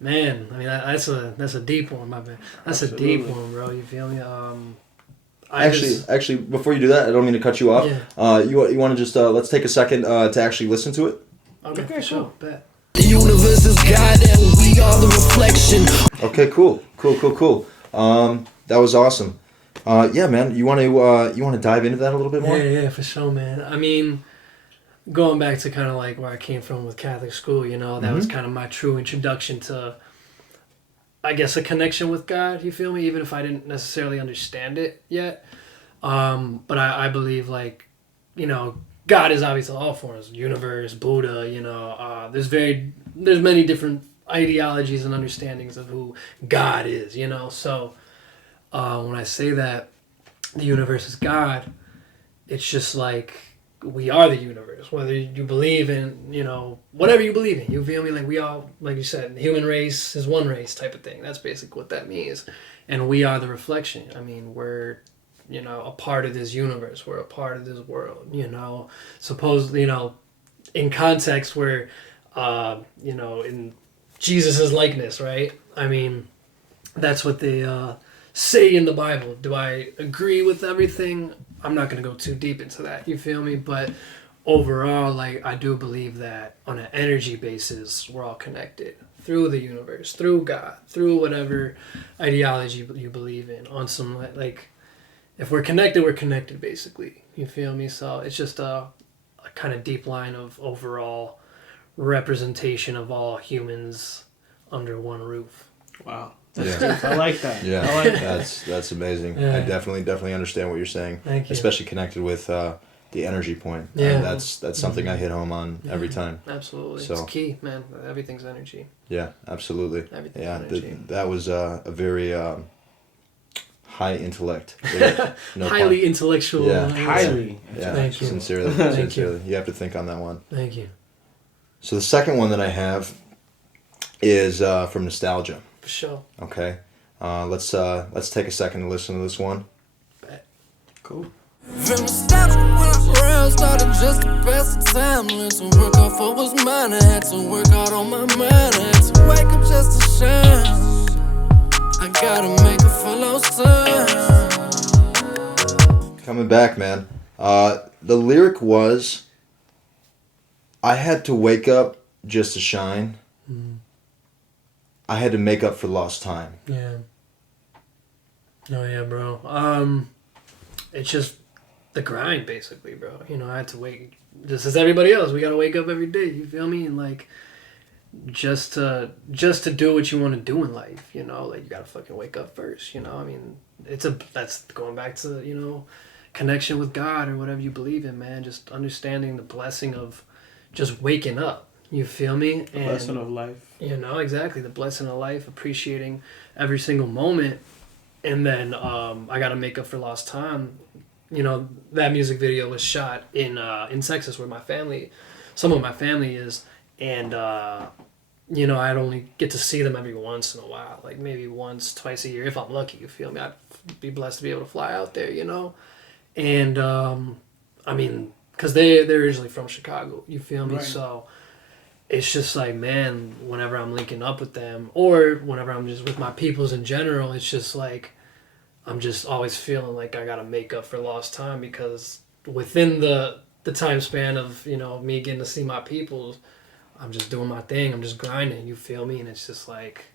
Man, I mean that's a deep one, my man. That's a deep Absolutely. one, bro. You feel me? Actually, before you do that, I don't mean to cut you off. Yeah. You want to just let's take a second to actually listen to it. Okay, Okay, for sure. cool. Bet. The universe is God and we are the reflection. Okay, cool. That was awesome. Yeah, man. You want to dive into that a little bit more? Yeah, for sure, man. I mean, going back to kind of like where I came from with Catholic school, you know, that was kind of my true introduction to, I guess, a connection with God. You feel me? Even if I didn't necessarily understand it yet, but I believe, like, you know, God is obviously all forms, universe, Buddha. You know, there's many different ideologies and understandings of who God is. You know, so when I say that the universe is God, it's just like we are the universe. Whether you believe in, you know, whatever you believe in, you feel me? Like we all, like you said, the human race is one race type of thing. That's basically what that means. And we are the reflection. I mean, we're, you know, a part of this universe. We're a part of this world, you know. Supposedly, you know, in context where, you know, in Jesus's likeness, right? I mean, that's what they say in the Bible. Do I agree with everything? I'm not going to go too deep into that, you feel me? But overall, like, I do believe that on an energy basis, we're all connected through the universe, through God, through whatever ideology you believe in. On some, like, if we're connected, basically. You feel me? So it's just a kind of deep line of overall representation of all humans under one roof. Wow. That's deep. I like that. Yeah, I like that. that's amazing. Yeah. I definitely understand what you're saying. Thank you. Especially connected with the energy point. Yeah. That's something I hit home on every time. Absolutely. So- It's key, man. Everything's energy. Yeah, absolutely. Everything's Yeah, energy. that was a very high intellect. Yeah, no Highly pun. intellectual. Yeah. Highly. Yeah, Thank you. sincerely. Thank Sincerely. You have to think on that one. Thank you. So the second one that I have is from Nostalgia. For sure. Okay, let's take a second to listen to this one. Cool. From the start when I ran, started just to pass the time. Learned to work out for what's mine. I had to work out on my mind. I had to wake up just to shine. I gotta make it for lost time. Coming back, man. The lyric was, I had to wake up just to shine. I had to make up for lost time. Yeah. Oh yeah, bro. It's just the grind, basically, bro. You know, I had to wake, just as everybody else. We gotta wake up every day. You feel me? And like, just to do what you want to do in life. You know, like you gotta fucking wake up first. You know, I mean, that's going back to, you know, connection with God or whatever you believe in, man. Just understanding the blessing of just waking up. You feel me? The lesson of life. You know, exactly. The blessing of life, appreciating every single moment. And then I got to make up for lost time. You know, that music video was shot in Texas where some of my family is. And, you know, I'd only get to see them every once in a while. Like maybe once, twice a year, if I'm lucky, you feel me? I'd be blessed to be able to fly out there, you know? And, I mean, because they're originally from Chicago, you feel me? Right. So it's just like, man, whenever I'm linking up with them or whenever I'm just with my peoples in general, it's just like I'm just always feeling like I gotta make up for lost time, because within the time span of, you know, me getting to see my peoples, I'm just doing my thing, I'm just grinding, you feel me? And it's just like,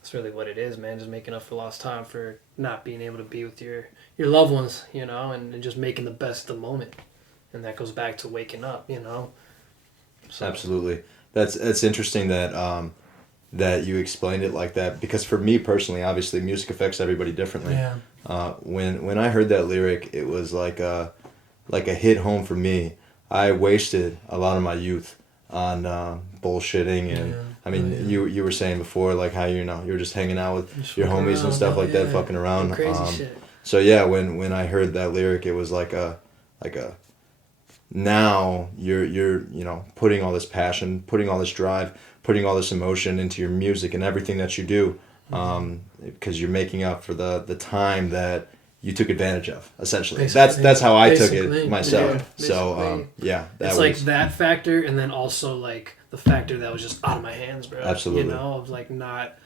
that's really what it is, man, just making up for lost time for not being able to be with your loved ones, you know, and just making the best of the moment. And that goes back to waking up, you know. So, Absolutely. That's interesting that that you explained it like that, because for me personally, obviously music affects everybody differently. yeah. When I heard that lyric, it was like a hit home for me. I wasted a lot of my youth on bullshitting, and Yeah. I mean, Yeah. you were saying before, like how, you know, you were just hanging out with Just your fucking homies and around, stuff like that, yeah. fucking around. Crazy shit. So yeah, when I heard that lyric, it was like a now you're you know, putting all this passion, putting all this drive, putting all this emotion into your music and everything that you do, because you're making up for the time that you took advantage of, essentially. Basically. That's how I took Basically, it myself. yeah, So that it's was like that factor, and then also like the factor that was just out of my hands, bro. Absolutely. You know, of like not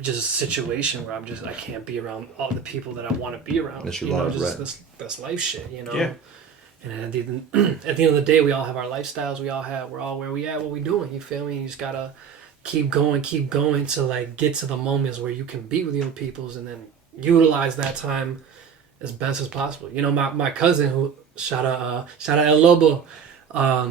just a situation where I can't be around all the people that I want to be around. That you know, love, just right. this life shit, you know. Yeah. And at the end of the day, we all have our lifestyles. We're all where we at, what we doing. You feel me? You just gotta keep going to like get to the moments where you can be with your peoples, and then utilize that time as best as possible. You know, my cousin who shout out El Lobo,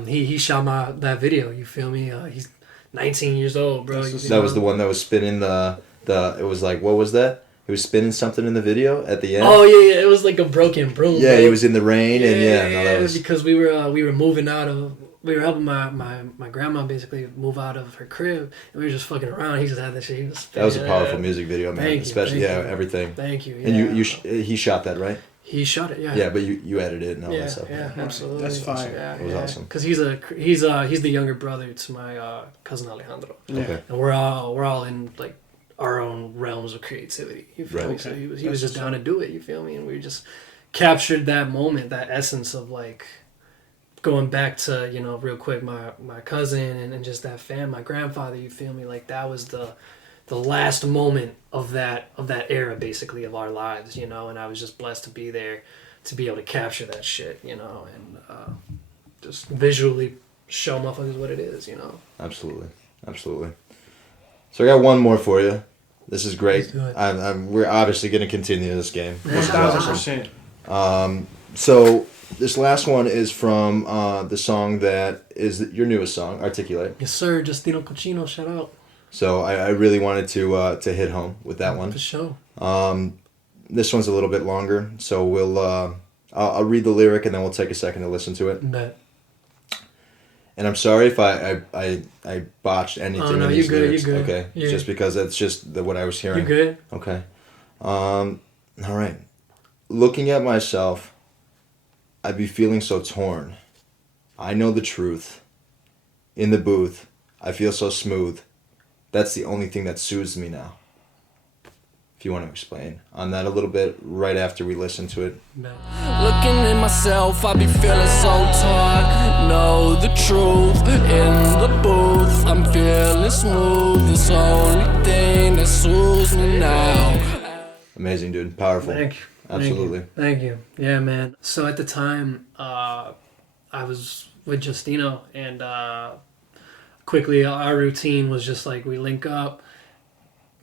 he shot that video. You feel me? He's 19 years old, bro. that was the one that was spinning the it was like, what was that? He was spinning something in the video at the end. Oh yeah, it was like a broken broom. Yeah, bro. he was in the rain and that was because we were moving out of. We were helping my grandma basically move out of her crib, and we were just fucking around. He just had that shit. that was a powerful music video, man. Thank you, Especially thank you. everything. Thank you. Yeah. And he shot that, right? He shot it. Yeah. Yeah, but you edited it and all that stuff. Yeah, absolutely. That's fire. Yeah, It was awesome. Because he's the younger brother to my cousin Alejandro, Yeah. Okay. and we're all in like our own realms of creativity. You feel Right. me? So Okay. he was That's just what's down to do it. You feel me? And we just captured that moment, that essence of like going back to, you know, real quick, my cousin and just that my grandfather. You feel me? Like that was the last moment of that era, basically, of our lives, you know. And I was just blessed to be there, to be able to capture that shit, you know, and just visually show motherfuckers what it is, you know. Absolutely. So I got one more for you. This is great. Let's do it. We're obviously going to continue this game. This is awesome. 1,000%. So this last one is from the song that is your newest song, Articulate. Yes, sir. Justino Cochino, shout out. So I really wanted to hit home with that one. For sure. This one's a little bit longer, so I'll read the lyric and then we'll take a second to listen to it. Bet. And I'm sorry if I botched anything. Oh, no, in you these good, lyrics. you good. Okay, Yeah. just because that's just what I was hearing. You good? Okay. All right. Looking at myself, I'd be feeling so torn. I know the truth. In the booth, I feel so smooth. That's the only thing that soothes me now. If you want to explain on that a little bit right after we listen to it. Bet. Looking at myself, I be feeling so torn. Know the truth in the booth. I'm feeling smooth. It's the only thing that soothes me now. Amazing, dude. Powerful. Thank you. Absolutely. Thank you. Yeah, man. So at the time, I was with Justino, and quickly our routine was just like we link up,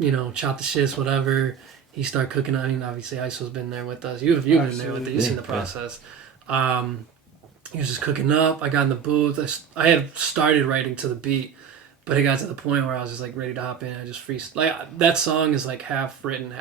you know, chop the shits, whatever. He start cooking. I mean, obviously, ISO's been there with us. You've been there with it. You've seen the process. He was just cooking up. I got in the booth. I had started writing to the beat, but it got to the point where I was just like ready to hop in. I just like that song is like half written,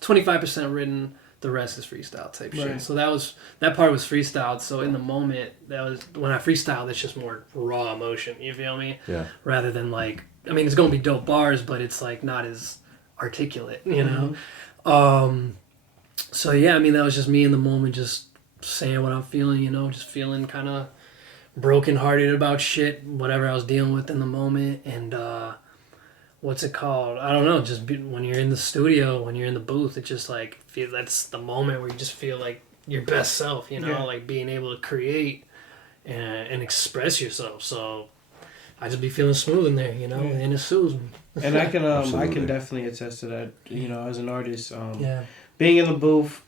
25% written. The rest is freestyle type shit. Right. So that part was freestyled. So in the moment, that was when I freestyled. It's just more raw emotion. You feel me? Yeah. Rather than like, I mean, it's gonna be dope bars, but it's like not as articulate. You know. So yeah, I mean, that was just me in the moment, just saying what I'm feeling. You know, just feeling kind of brokenhearted about shit, whatever I was dealing with in the moment, and what's it called? I don't know. Just when you're in the studio, when you're in the booth, it's just like that's the moment where you just feel like your best self. You know, Yeah. like being able to create and express yourself. So I just be feeling smooth in there, you know, and it soothes me. And I can Absolutely. definitely attest to that. You know, as an artist, Yeah. being in the booth,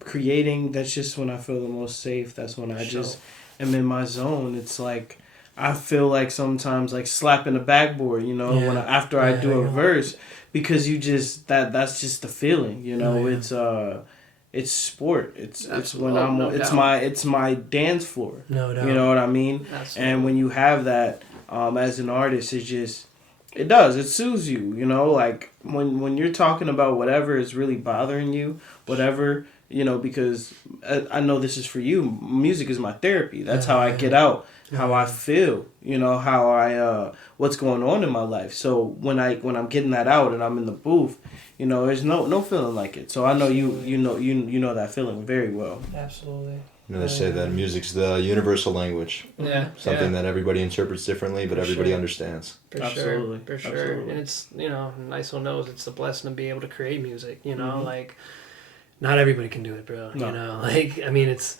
creating, that's just when I feel the most safe. That's when I just am in my zone. It's like I feel like sometimes like slapping the backboard, you know, when after I do a verse, because you just that's just the feeling, you know. It's sport. It's when it's my dance floor. No doubt. You know what I mean? Absolutely. And when you have that as an artist, it soothes you, you know, like when you're talking about whatever is really bothering you, whatever, you know, because I know this is for you. Music is my therapy. That's how I get out, how I feel, you know, how I what's going on in my life. So when I'm getting that out and I'm in the booth, you know, there's no feeling like it. So I know you know that feeling very well. Absolutely. You know, they say that music's the universal language. Yeah. Something that everybody interprets differently, but For everybody sure. understands. For Absolutely. sure, for sure. Absolutely. And it's, you know, ISO knows it's a blessing to be able to create music, you know, like not everybody can do it, bro. No. You know, like, I mean, it's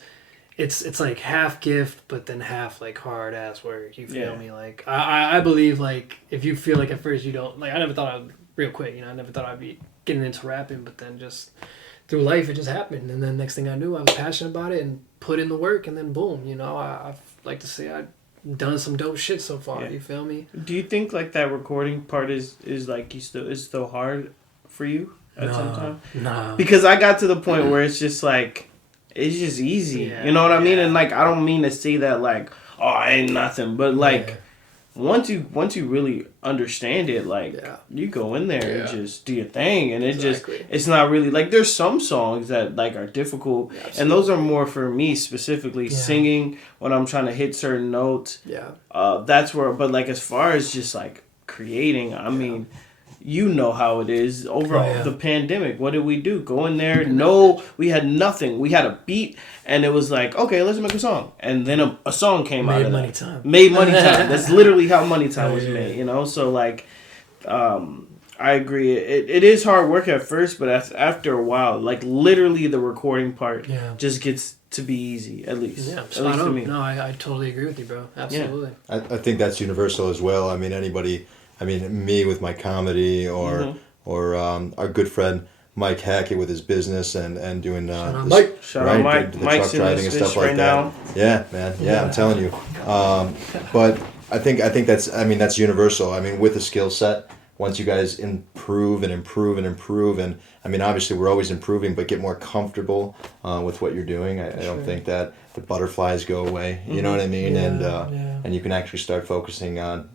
like half gift, but then half like hard ass work. You feel Yeah. me? Like, I believe, like, if you feel like at first you don't, like, I never thought I'd, real quick, you know, I never thought I'd be getting into rapping, but then just through life, it just happened. And then next thing I knew, I was passionate about it and put in the work, and then boom, you know, I like to say I've done some dope shit so far. Yeah. You feel me? Do you think like that recording part is like is still hard for you at some time? Nah. Because I got to the point where it's just like it's just easy. Yeah, You know what I mean? yeah. And like I don't mean to say that like, oh, I ain't nothing, but like Yeah. once you really understand it, like Yeah. you go in there and Yeah. just do your thing, and it Exactly. just it's not really like there's some songs that like are difficult, Yeah, and those are more for me specifically Yeah. singing when I'm trying to hit certain notes. Yeah. That's where, but like as far as just like creating, I mean, you know how it is overall. Oh, yeah. The pandemic, what did we do? Go in there? No, we had nothing. We had a beat, and it was like, okay, let's make a song, and then a song came out Made of money that. time. Made money time. That's literally how money time Oh, was yeah. made. You know, so like, I agree. It is hard work at first, but after a while, like literally the recording part Yeah. just gets to be easy. At least, Yeah, at spot least to on. me. No, I totally agree with you, bro. Absolutely. I think that's universal as well. I mean, anybody. I mean, me with my comedy, or our good friend Mike Hackett with his business and doing Shout out this- Mike. Shout out Mike. the Mike's truck in driving this and stuff bitch like right that. now. Yeah, man. Yeah, I'm telling you. But I think that's universal. I mean, with a skill set, once you guys improve and improve and improve, and I mean, obviously we're always improving, but get more comfortable with what you're doing. I don't think that the butterflies go away. You know what I mean? Yeah, And you can actually start focusing on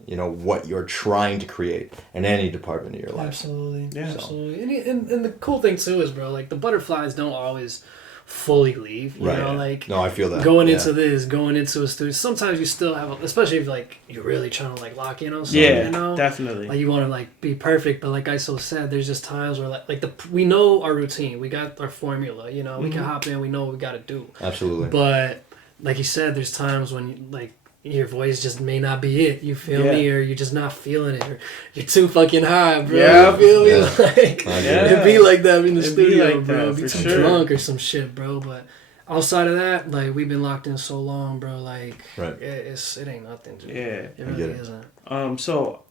what you're trying to create in any department of your life. Absolutely. Yeah. Absolutely. And the cool thing too is, bro, like the butterflies don't always fully leave. You Right. know, like No, I feel that. going Yeah. into this, going into a studio. Sometimes you still have, especially if like you're really trying to like lock in on something. Yeah, You know, definitely. like you want to like be perfect, but like I so said, there's just times where like we know our routine, we got our formula. You know, we can hop in, we know what we got to do. Absolutely. But like you said, there's times when you, like your voice just may not be it. You feel Yeah. me, or you're just not feeling it, or you're too fucking high, bro. Yeah. You feel me? Yeah. Like I get it. it'd be like that in the It'd be studio, like bro. that, Be for too sure. drunk or some shit, bro. But outside of that, like we've been locked in so long, bro. Like Right. it ain't nothing. Dude. Yeah. It I really get it. isn't. So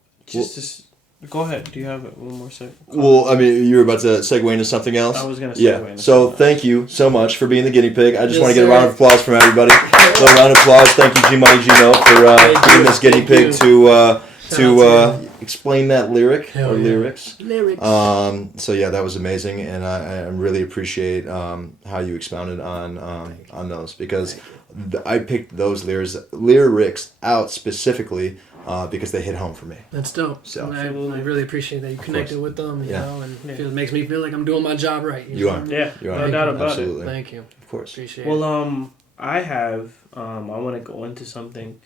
go ahead. Do you have one more second? Well, I mean, you were about to segue into something else. I was gonna segue Yeah. into So something thank you so much for being the guinea pig. I just Yes, want to get a sir. round of applause from everybody. A little round of applause. Thank you, G Money G Note, for Thank being you. this guinea Thank pig you. to out to explain that lyric Hell or yeah. lyrics. Lyrics. So yeah, that was amazing, and I really appreciate how you expounded on those, because I picked those lyrics out specifically because they hit home for me. That's dope. So- I really appreciate that you connected with them, you Yeah. know, and it makes me feel like I'm doing my job right. You know? are. Yeah, You are. no doubt about Absolutely. Thank you. Of course. Appreciate it. it. Well, I have. I want to go into something.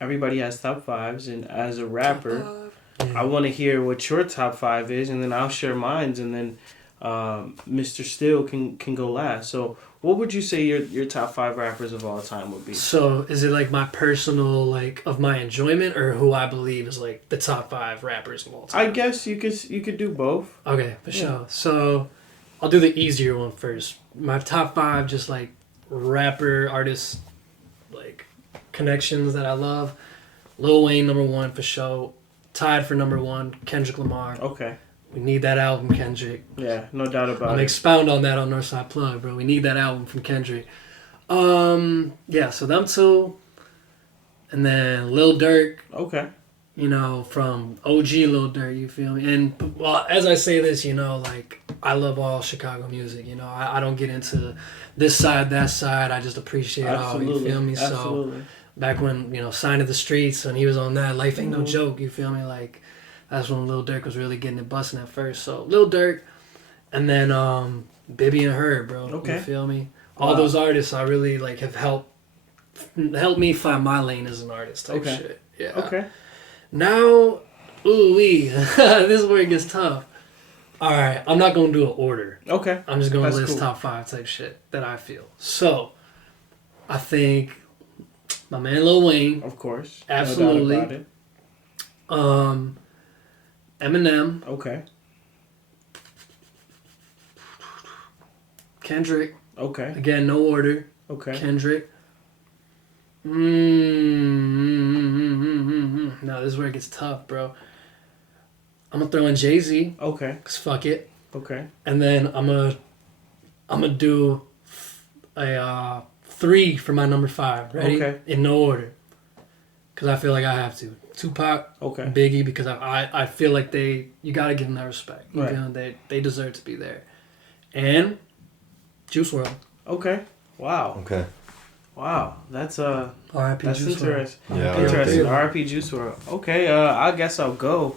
Everybody has top fives, and as a rapper, I want to hear what your top five is, and then I'll share mine, and then Mr. Still can go last. So, what would you say your top five rappers of all time would be? So, is it like my personal, like, of my enjoyment, or who I believe is like the top 5 rappers of all time? I guess you could do both. Okay, for Yeah. sure. So, I'll do the easier one first. My top 5, just like rapper, artists, like connections that I love. Lil Wayne, number 1 for sure. Tied for number 1, Kendrick Lamar. Okay. We need that album, Kendrick. Yeah, no doubt I'm about gonna it. expound on that on Northside Plug, bro. We need that album from Kendrick. Yeah, so them two. And then Lil Durk, Okay. you know, from OG Lil Durk, you feel me? And, well, as I say this, you know, like, I love all Chicago music, you know. I don't get into this side, that side. I just appreciate all, you feel me? Absolutely. So, back when, you know, Sign of the Streets, when he was on that, Life Ain't No Joke, you feel me? Like, that's when Lil Durk was really getting it busting at first. So, Lil Durk, and then Bibby and Her, bro. Okay. You feel me? All Wow. those artists I really, like, have helped me find my lane as an artist type Okay. shit. Yeah. Okay. Now, ooh-wee, this is where it gets tough. All right, I'm not going to do an order. Okay. I'm just going to That's list cool. top 5 type shit that I feel. So, I think my man Lil Wayne, Of course. Absolutely. No doubt about it. Eminem, Okay. Kendrick. Okay. Again, no order. Okay. Kendrick. No, this is where it gets tough, bro. I'm gonna throw in Jay-Z. Okay. Cause fuck it. Okay. And then I'm gonna do a 3 for my number 5. Ready? Okay. In no order. Cause I feel like I have to. Tupac, Okay. Biggie, because I feel like you gotta give them that respect. You Right. know, they deserve to be there. And Juice WRLD. Okay. Wow. Okay. Wow. That's R.I.P. that's Juice WRLD. interesting. Yeah. Interesting. Yeah. R.I.P. Juice WRLD. Okay. I guess I'll go.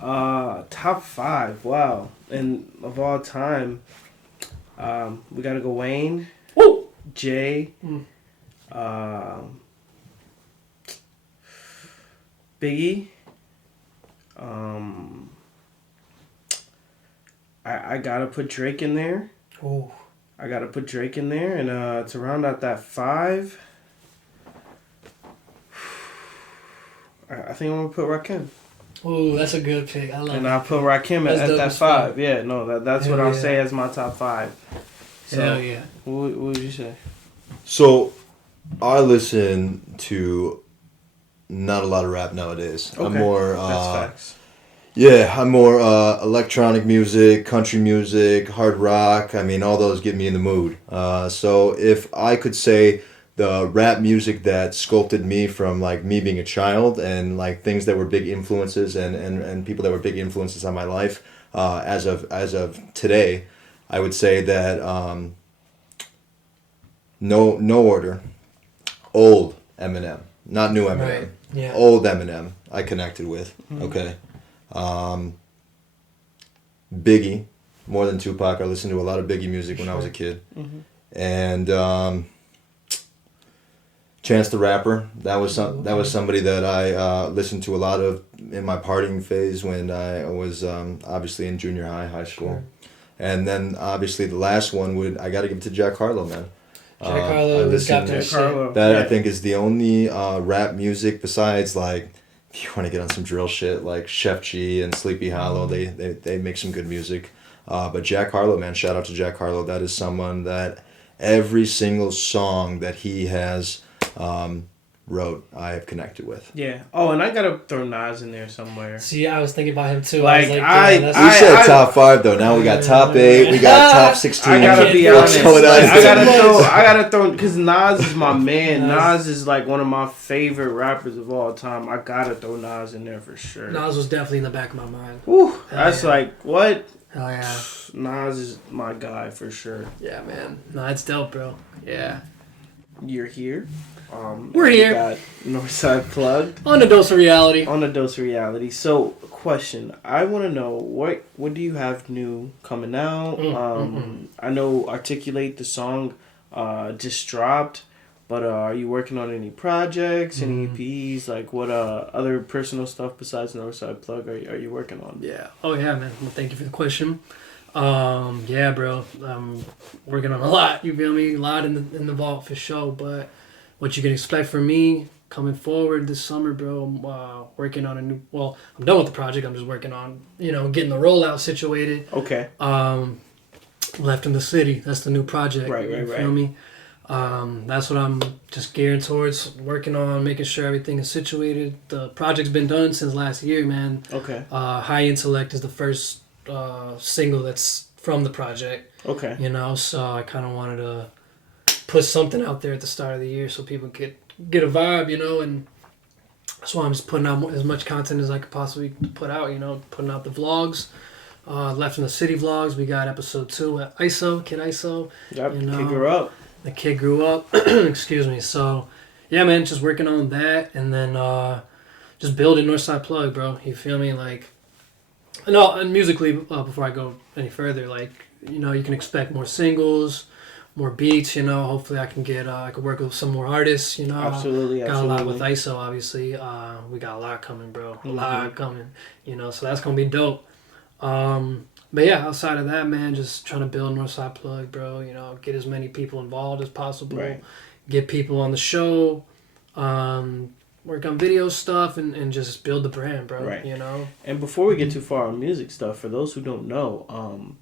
Top 5. Wow. And of all time, we gotta go Wayne, Woo! Jay, Biggie. I gotta put Drake in there. Oh, I gotta put Drake in there, and to round out that 5, I think I'm gonna put Rakim. ooh, that's a good pick. I love And it. I'll put Rakim That's at dope that as fuck. 5. Yeah, no, that's what Hell I'll yeah. say as my top 5. So, Hell yeah. what would you say? So, I listen to not a lot of rap nowadays. I'm Okay. more, That's facts. yeah, I'm more electronic music, country music, hard rock. I mean, all those get me in the mood. So if I could say the rap music that sculpted me from like me being a child and like things that were big influences and people that were big influences on my life, as of today, I would say that no order, old Eminem, not new Eminem. Right. Yeah. Old Eminem I connected with. Okay. Biggie, more than Tupac. I listened to a lot of Biggie music when I was a kid. And Chance the Rapper, that was somebody that I listened to a lot of in my partying phase when I was obviously in junior high school. Sure. And then obviously the last one I got to give it to Jack Harlow, man. Jack I Harlow has got listened- that Jack shit. Harlow. That Yeah. I think is the only rap music besides like if you want to get on some drill shit like Chef G and Sleepy Hollow, they make some good music. But Jack Harlow, man, shout out to Jack Harlow. That is someone that every single song that he has wrote, I have connected with. Yeah. Oh, and I gotta throw Nas in there somewhere. See, I was thinking about him too. Like, I was like, I- yeah, that's We said top 5 though. Now we got top 8. We got top 16. I gotta be What's honest. going on? Like, I gotta throw because Nas is my man. Nas. Nas is like one of my favorite rappers of all time. I gotta throw Nas in there for sure. Nas was definitely in the back of my mind. Whew, that's yeah. like what? Hell yeah. Nas is my guy for sure. Yeah, man. No, it's dope, bro. Yeah. You're here. We're we here. Got Northside Plugged On the dose of reality. on the Dose of Reality. So, question: I want to know what do you have new coming out? I know Articulate the song just dropped, but are you working on any projects, any EPs? Like what other personal stuff besides Northside Plug are you working on? Yeah. Oh, yeah, man. Well, thank you for the question. Yeah, bro. I'm working on a lot. You feel me? A lot in the vault for sure. But what you can expect from me coming forward this summer, bro. I'm working on a new. Well, I'm done with the project. I'm just working on getting the rollout situated. Okay. Left in the City. That's the new project. Right, You right, feel right. me? That's what I'm just gearing towards. Working on making sure everything is situated. The project's been done since last year, man. Okay. High Intellect is the first single that's from the project. Okay. So I kind of wanted to put something out there at the start of the year so people could get a vibe, and that's why I'm just putting out as much content as I could possibly put out, putting out the vlogs. Left in the City vlogs, we got episode 2 at Kid ISO. Yep. You Kick know. her up. The kid grew up. Excuse me. So, yeah, man, just working on that and then just building Northside Plug, bro. You feel me? Like, no, and musically, before I go any further, like, you can expect more singles, more beats, Hopefully I can I could work with some more artists, Absolutely. Got a lot with Absolutely. ISO, obviously. We got a lot coming, bro. A Mhm. lot coming, so that's going to be dope. But yeah, outside of that, man, just trying to build Northside Plug, bro. Get as many people involved as possible. Right. Get people on the show. Work on video stuff and just build the brand, bro. Right. You know? And before we get too far on music stuff, for those who don't know,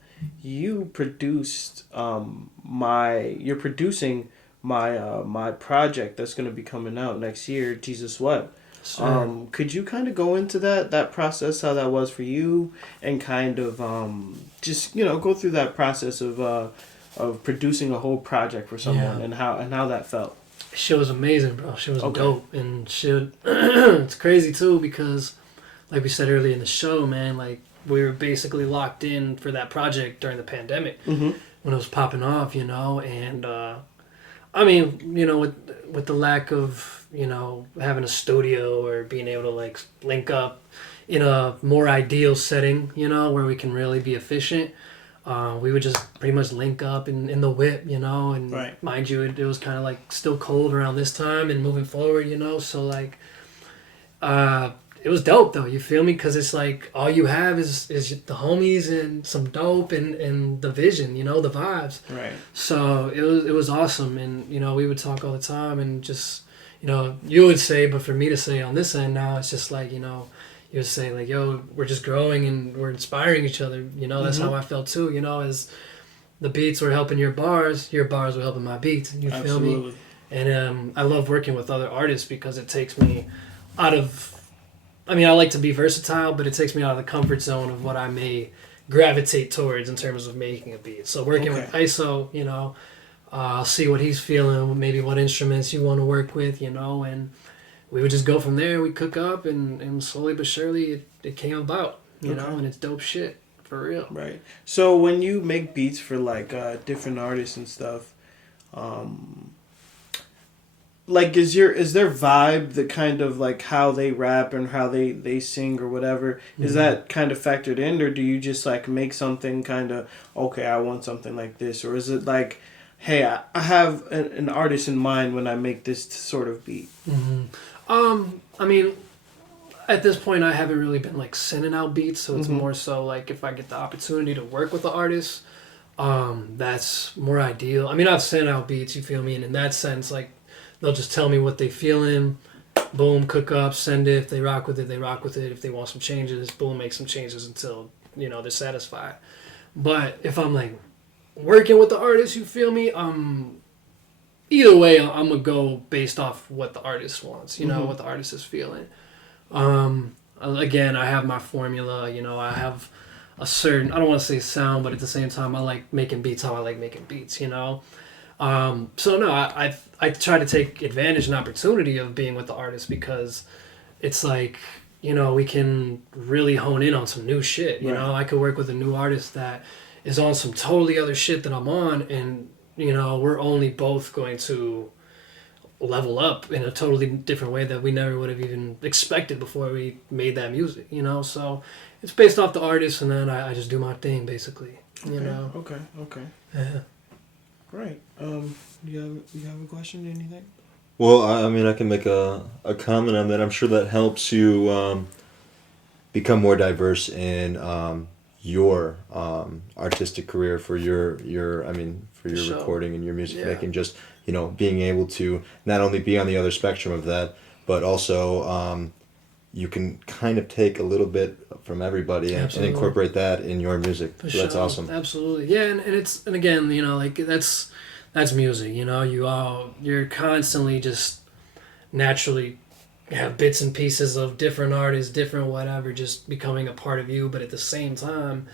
you produced you're producing my project that's going to be coming out next year, Jesus Wept. Could you kind of go into that process, how that was for you, and kind of just go through that process of producing a whole project for someone, and how that felt? Shit was amazing, bro. Shit was dope, and shit. It's crazy too because, like we said earlier in the show, man, like we were basically locked in for that project during the pandemic when it was popping off, and I mean, with the lack of having a studio or being able to like link up in a more ideal setting, where we can really be efficient. We would just pretty much link up in the whip, and mind you, it was kind of like still cold around this time and moving forward, so like, it was dope though, you feel me? Because it's like all you have is the homies and some dope and the vision, the vibes. Right. So it was awesome, and we would talk all the time, and just you would say, but for me to say on this end now, it's just like you would say like, yo, we're just growing and we're inspiring each other. That's how I felt too. As the beats were helping your bars were helping my beats. You feel me? And I love working with other artists because it takes me out of. I mean, I like to be versatile, but it takes me out of the comfort zone of what I may gravitate towards in terms of making a beat. So working with ISO, I'll see what he's feeling, maybe what instruments you want to work with, and we would just go from there. We cook up, and slowly but surely it came about, and it's dope shit, for real. Right. So when you make beats for like different artists and stuff, like is their vibe the kind of like how they rap and how they sing or whatever, is that kind of factored in, or do you just like make something kind of okay, I want something like this, or is it like, hey, I have an artist in mind when I make this sort of beat? I mean, at this point I haven't really been like sending out beats, so it's more so like if I get the opportunity to work with the artist, that's more ideal. I mean, I've sent out beats, you feel me, and in that sense, like they'll just tell me what they feeling, boom, cook up, send it. If they rock with it, they rock with it. If they want some changes, boom, make some changes until, they're satisfied. But if I'm like working with the artist, you feel me, either way, I'm going to go based off what the artist wants, what the artist is feeling. Again, I have my formula, I have a certain, I don't want to say sound, but at the same time, I like making beats how I like making beats, So no, I try to take advantage and opportunity of being with the artist because it's like, we can really hone in on some new shit. I could work with a new artist that is on some totally other shit that I'm on, and we're only both going to level up in a totally different way that we never would have even expected before we made that music. So it's based off the artist, and then I just do my thing basically. Okay. Yeah. Great. You have a question or anything? Well, I mean, I can make a comment on that. I'm sure that helps you become more diverse in your artistic career for your Sure. recording and your music making. Just being able to not only be on the other spectrum of that, but also you can kind of take a little bit from everybody and incorporate that in your music. So that's awesome. Absolutely. Yeah, and again, like that's music, you're constantly just naturally have bits and pieces of different artists, different whatever, just becoming a part of you, but at the same time,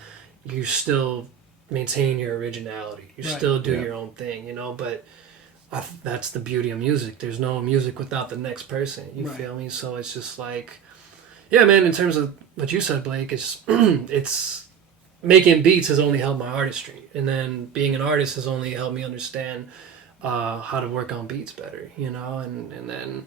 you still maintain your originality. You still do your own thing, but that's the beauty of music. There's no music without the next person, you feel me? So it's just like, yeah, man, in terms of what you said, Blake, it's making beats has only helped my artistry, and then being an artist has only helped me understand how to work on beats better, and then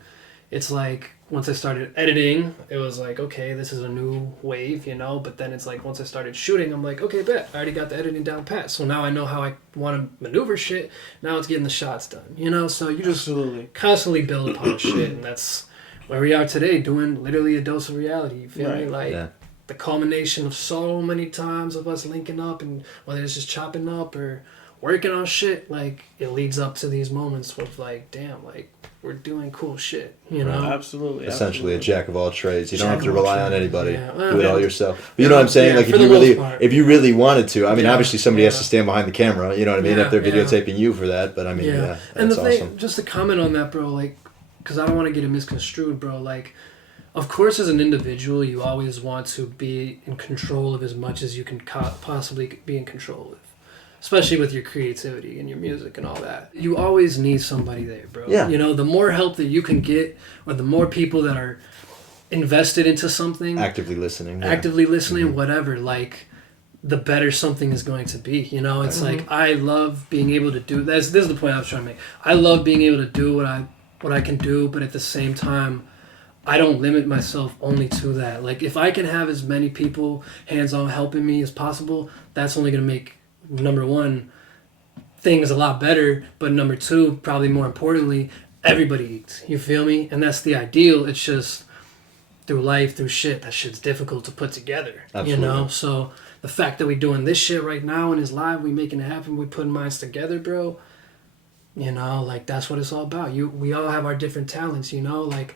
it's like once I started editing, it was like, okay, this is a new wave, but then it's like once I started shooting, I'm like, okay, bet, I already got the editing down pat, so now I know how I want to maneuver shit. Now it's getting the shots done, so you just constantly build upon shit, and that's where we are today, doing literally a dose of reality, you feel me? Like the culmination of so many times of us linking up, and whether it's just chopping up or working on shit, like it leads up to these moments with like, damn, like we're doing cool shit, you know? Absolutely. Essentially a jack of all trades. You don't Jack have to of all rely on trades, anybody. yeah. Do it all yourself. But you know what I'm saying? Yeah, like for the most part. if you really wanted to, I mean, Yeah, obviously somebody has yeah. to stand behind the camera. You know what I mean? Yeah, If they're yeah. videotaping you for that, but I mean, yeah, and that's the thing, awesome. just to comment on that, bro, like, because I don't want to get it misconstrued, bro. Like, of course, as an individual, you always want to be in control of as much as you can possibly be in control of, especially with your creativity and your music and all that. You always need somebody there, bro. Yeah. You know, the more help that you can get, or the more people that are invested into something, Actively listening. Yeah. actively listening, whatever, like, the better something is going to be. You know, it's like, I love being able to do this. This is the point I was trying to make. I love being able to do what I can do, but at the same time, I don't limit myself only to that. Like, if I can have as many people hands-on helping me as possible, that's only going to make, number one, things a lot better, but number two, probably more importantly, everybody eats. You feel me? And that's the ideal. It's just through life, through shit, that shit's difficult to put together. Absolutely. You know? So the fact that we doing this shit right now and it's live, we making it happen, we putting minds together, bro. You know, like, that's what it's all about. We all have our different talents, you know? Like,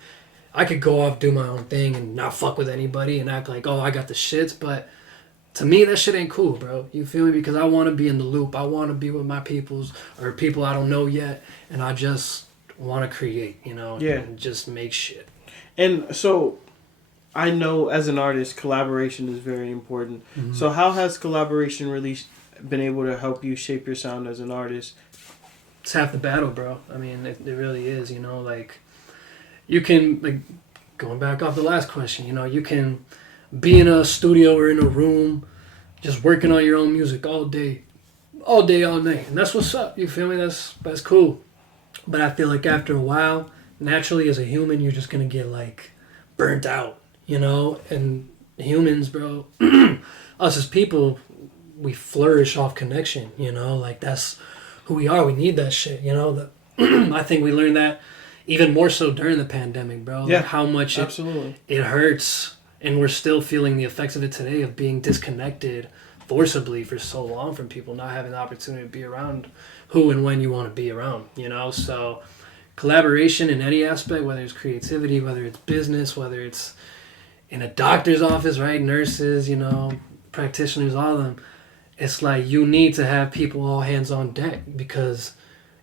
I could go off, do my own thing, and not fuck with anybody and act like, oh, I got the shits, but to me, that shit ain't cool, bro. You feel me? Because I want to be in the loop. I want to be with my peoples, or people I don't know yet, and I just want to create, you know? Yeah. And just make shit. And so, I know as an artist, collaboration is very important. Mm-hmm. So how has collaboration really been able to help you shape your sound as an artist? It's half the battle, bro. I mean, it really is, you know? Like, you can, like, going back off the last question, you know, you can be in a studio or in a room just working on your own music all day, all night. And that's what's up. You feel me? That's cool. But I feel like after a while, naturally as a human, you're just going to get, like, burnt out, you know? And humans, bro, us as people, we flourish off connection, you know? Like, that's who we are. We need that shit, you know? I think we learned that even more so during the pandemic, bro. Yeah, like how much absolutely. It hurts, and we're still feeling the effects of it today, of being disconnected forcibly for so long from people, not having the opportunity to be around who and when you want to be around, you know? So collaboration in any aspect, whether it's creativity, whether it's business, whether it's in a doctor's office, right? Nurses, you know, practitioners, all of them. It's like you need to have people all hands on deck, because,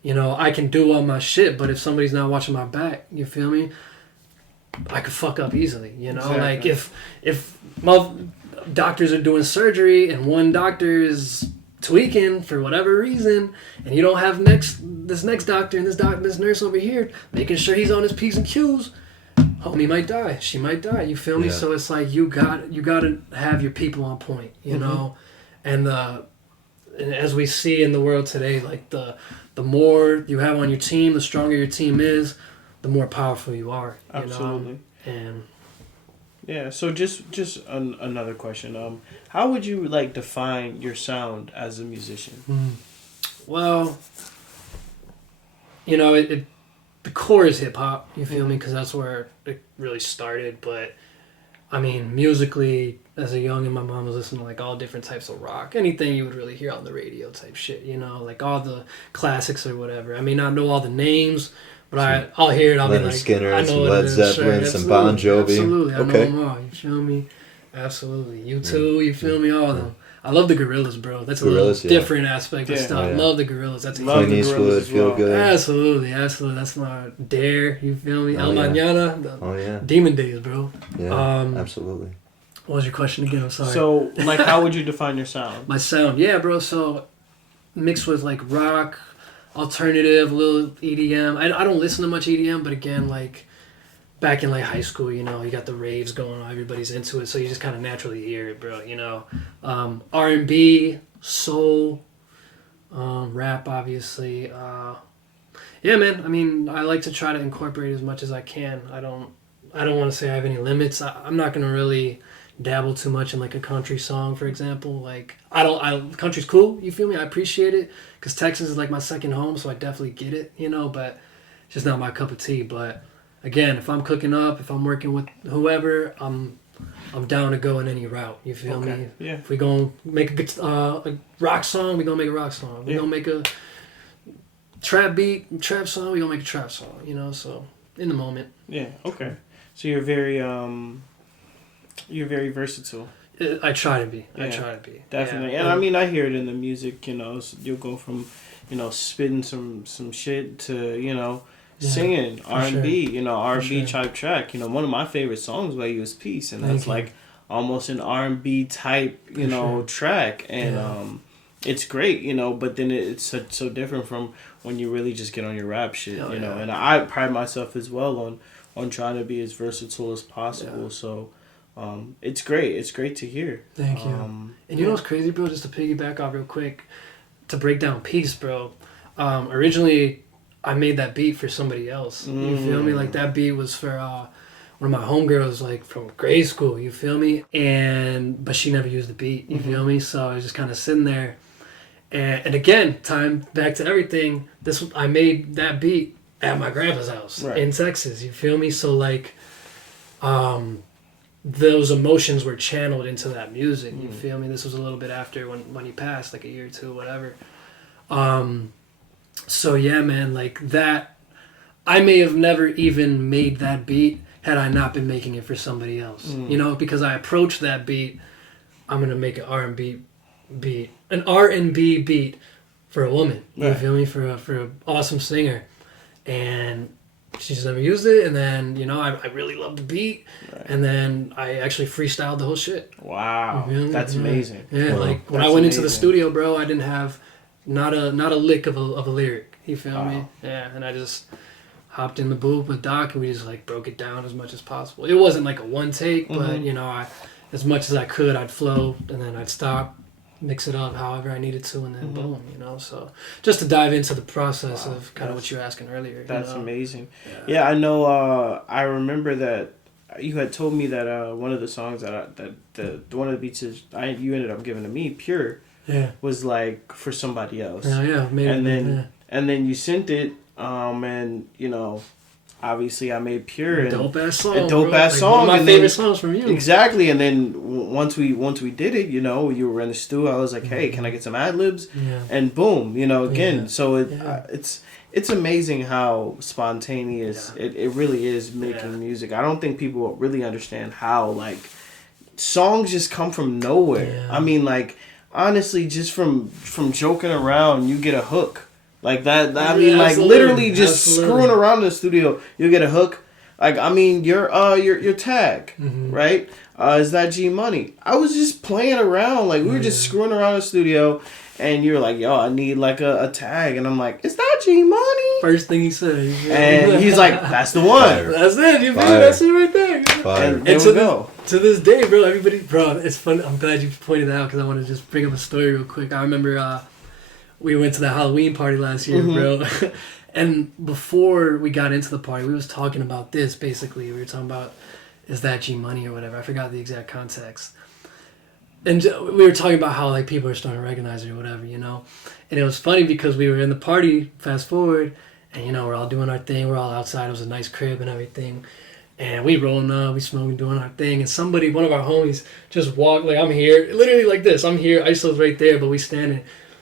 you know, I can do all my shit, but if somebody's not watching my back, you feel me? I could fuck up easily, you know? Exactly. Like, if doctors are doing surgery and one doctor is tweaking for whatever reason, and you don't have this next doctor and this nurse over here making sure he's on his P's and Q's, homie might die. She might die. You feel me? Yeah. So it's like you got to have your people on point, you know? And as we see in the world today, like the more you have on your team, the stronger your team is, the more powerful you are. You Absolutely. know? And Yeah. So just another question. How would you like define your sound as a musician? well, you know, the core is hip hop. You feel me? Because that's where it really started. But I mean, musically, as a youngin', my mom was listening to like all different types of rock, anything you would really hear on the radio type shit, you know, like all the classics or whatever. I may not know all the names, but I'll hear it. I'll Leonard be like, Skinner, I know some what Led it is. Zeppelin, some Bon Jovi. Absolutely, I know Okay. them all. You feel me? Absolutely. You too. You feel me? All of them. I love the Gorillas, bro. That's a Gorillas, little yeah. different aspect of Yeah. stuff. Oh, yeah. Love the Gorillas. That's a Love huge the Clint Gorillas Eastwood, as Feel well. Good. Absolutely. That's my Dare. You feel me? Oh, El yeah. Mañana. The Oh yeah, Demon Days, bro. yeah, absolutely. What was your question again? I'm sorry. So, like, how would you define your sound? My sound, yeah, bro. So mixed with like rock, alternative, a little EDM. I don't listen to much EDM, but again, like back in like high school, you know, you got the raves going on, everybody's into it, so you just kind of naturally hear it, bro. You know, R&B, soul, rap, obviously. Yeah, man. I mean, I like to try to incorporate as much as I can. I don't want to say I have any limits. I'm not gonna really dabble too much in like a country song, for example. Like country's cool, you feel me? I appreciate it, because Texas is like my second home, so I definitely get it, you know, but it's just not my cup of tea. But again, if I'm cooking up, if I'm working with whoever, I'm I'm down to go in any route. You feel me? Yeah. If we gonna make a rock song, we gonna make a rock song. We gonna make a trap song, we gonna make a trap song. You know, so in the moment. Yeah. Okay. So you're very versatile. I try to be. Yeah, I try to be. Definitely. Yeah. And I mean, I hear it in the music. You know, you'll go from, spitting some shit to singing R&B. Sure. You know, R&B Sure. type track. You know, one of my favorite songs by you is Peace, and that's Thank you. like almost an R&B type Sure. track, and it's great. But then it's so different from when you really just get on your rap shit. Hell And yeah. I pride myself as well on trying to be as versatile as possible. Yeah. So. It's great. It's great to hear. Thank you. And you know what's crazy, bro? Just to piggyback off real quick, to break down Peace, bro. Originally, I made that beat for somebody else. You feel me? Like that beat was for one of my homegirls, like from grade school. You feel me? But she never used the beat. You feel me? So I was just kind of sitting there, and again, time back to everything. I made that beat at my grandpa's house in Texas. You feel me? So like, those emotions were channeled into that music. You feel me? This was a little bit after when he passed, like a year or two, whatever. So yeah, man, like that, I may have never even made that beat had I not been making it for somebody else. You know, because I approached that beat, I'm gonna make an R&B beat for a woman. You feel me? For a awesome singer, and she just never used it, and then I really loved the beat, and then I actually freestyled the whole shit. Wow, that's amazing. Yeah, Wow. like when That's I went into the amazing. studio, bro, I didn't have not a lick of a lyric. You feel me? Yeah, and I just hopped in the booth with Doc, and we just like broke it down as much as possible. It wasn't like a one take, but I, as much as I could, I'd flow, and then I'd stop, mix it up however I needed to, and then boom, so just to dive into the process of kind of what you were asking earlier. That's amazing. Yeah, I know. I remember that you had told me that one of the songs that one of the beats you ended up giving to me, Pure, was like for somebody else. Yeah, maybe. And then you sent it, and obviously I made Pure, and Dope ass song. a dope bro. ass Like, song. One of my and favorite then, songs from you. Exactly, and then once we did it, you were in the stew. I was like, hey, can I get some ad libs? Yeah. And boom, again. Yeah. So it's amazing how spontaneous it really is making music. I don't think people really understand how like songs just come from nowhere. Yeah. I mean, like honestly, just from joking around, you get a hook. Like that. I mean, like Absolutely. literally just Absolutely. screwing around in the studio, you get a hook. Like I mean, your tag, right? Is that G Money? I was just playing around, like we were just screwing around in the studio, and you're like, "Yo, I need like a tag," and I'm like, "Is that G Money?" First thing he said, And he's like, "That's the one." "That's it, you feel me? Fire. That's it right there." Fire. And there to we go. To this day, bro, it's fun. I'm glad you pointed that out because I want to just bring up a story real quick. I remember we went to the Halloween party last year, bro. And before we got into the party, we was talking about this, basically. We were talking about, is that G Money or whatever. I forgot the exact context. And we were talking about how like people are starting to recognize it or whatever, And it was funny because we were in the party, fast forward, and we're all doing our thing. We're all outside. It was a nice crib and everything. And we rolling up, we smoking, doing our thing. And one of our homies just walked, like I'm here, literally like this. I'm here, ISO's right there, but we standing.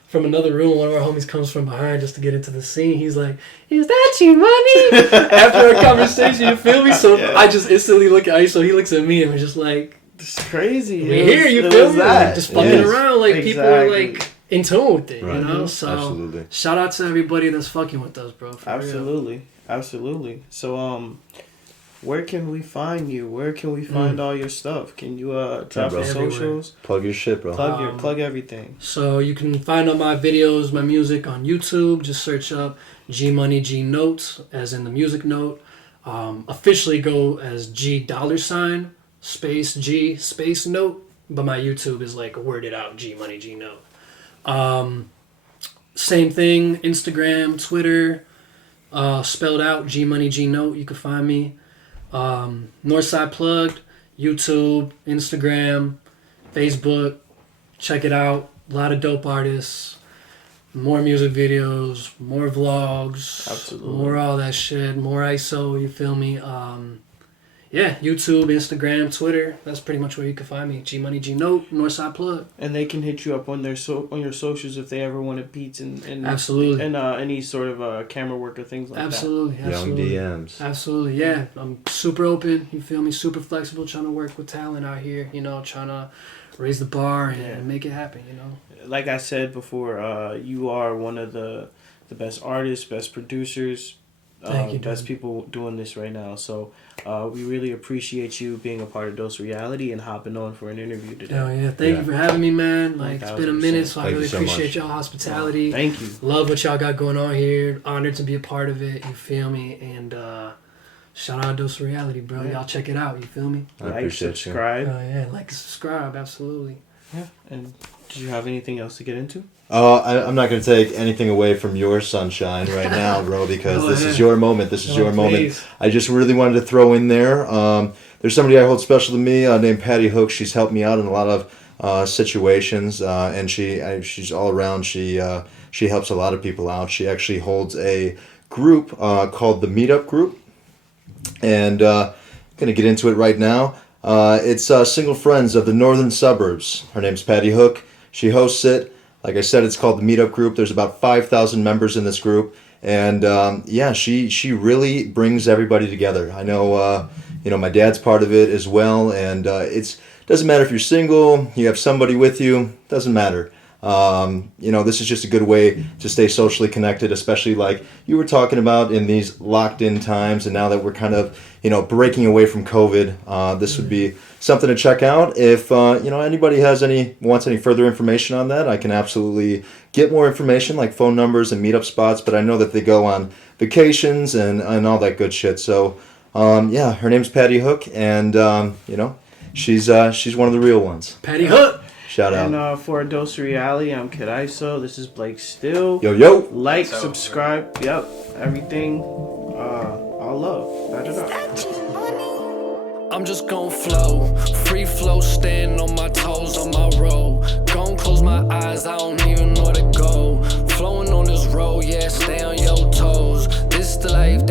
From another room, one of our homies comes from behind just to get into the scene. He's like, "Is that you, money?" After our conversation, you feel me? So I just instantly look at ISO. He looks at me and we're just like, It's crazy. "We here, you feel me?" Like, just fucking Yes. around, like people are like in tune with it, Right. So Absolutely. shout out to everybody that's fucking with us, bro. For real. Absolutely. So where can we find you? Where can we find all your stuff? Can you drop your bro. socials? Plug your shit, bro. Plug everything. So you can find all my videos, my music on YouTube. Just search up G Money G Notes, as in the music note. Officially go as G $ space G space note, but my YouTube is like worded out G Money G Note. Same thing, Instagram, Twitter, spelled out G Money G Note. You can find me. Northside Plugged, YouTube, Instagram, Facebook. Check it out. A lot of dope artists. More music videos, more vlogs, Absolutely. more all that shit, more ISO, you feel me? yeah, YouTube, Instagram, Twitter. That's pretty much where you can find me. G Money, G Note, Northside Plug. And they can hit you up on their on your socials if they ever wanted beats and Absolutely. and any sort of camera work or things like Absolutely. Young DMs. Absolutely, yeah. I'm super open, you feel me? Super flexible, trying to work with talent out here, you know, trying to raise the bar and make it happen, you know? that. Like I said before, you are one of the best artists, best producers, Thank you, best dude. people doing this right now. So we really appreciate you being a part of Dose Reality and hopping on for an interview today. Hell yeah. Thank you for having me, man. Like, it's been a 1000%. minute, so I Thank you really so appreciate much. y'all hospitality. Thank you. Love what y'all got going on here. Honored to be a part of it, you feel me? And shout out Dose Reality, bro. Yeah. Y'all check it out, you feel me? I Like, appreciate you. subscribe. Yeah, like and subscribe, absolutely. Yeah. And do you have anything else to get into? I'm not going to take anything away from your sunshine right now, bro, because Go this ahead. is your moment. This is Oh, your moment. please. I just really wanted to throw in there. There's somebody I hold special to me named Patty Hook. She's helped me out in a lot of situations, and she's all around. She helps a lot of people out. She actually holds a group called the Meetup Group, and I'm going to get into it right now. It's Single Friends of the Northern Suburbs. Her name's Patty Hook. She hosts it. Like I said, it's called the Meetup Group. There's about 5,000 members in this group. And she really brings everybody together. I know, my dad's part of it as well. And doesn't matter if you're single, you have somebody with you, doesn't matter. This is just a good way to stay socially connected, especially like you were talking about in these locked in times. And now that we're kind of, breaking away from COVID, this would be something to check out. If, anybody wants any further information on that, I can absolutely get more information like phone numbers and meetup spots. But I know that they go on vacations and all that good shit. So, her name's Patty Hook, and, she's one of the real ones. Patty Hook! Shout out. And for Dose Reality, I'm Kid ISO. This is Blake Still. Yo. Like, subscribe, yep, everything. All love. Back it up. I'm just gon' flow, free flow, stand on my toes on my road. Gon' close my eyes, I don't even know where to go. Flowing on this road, yeah, stay on your toes. This the life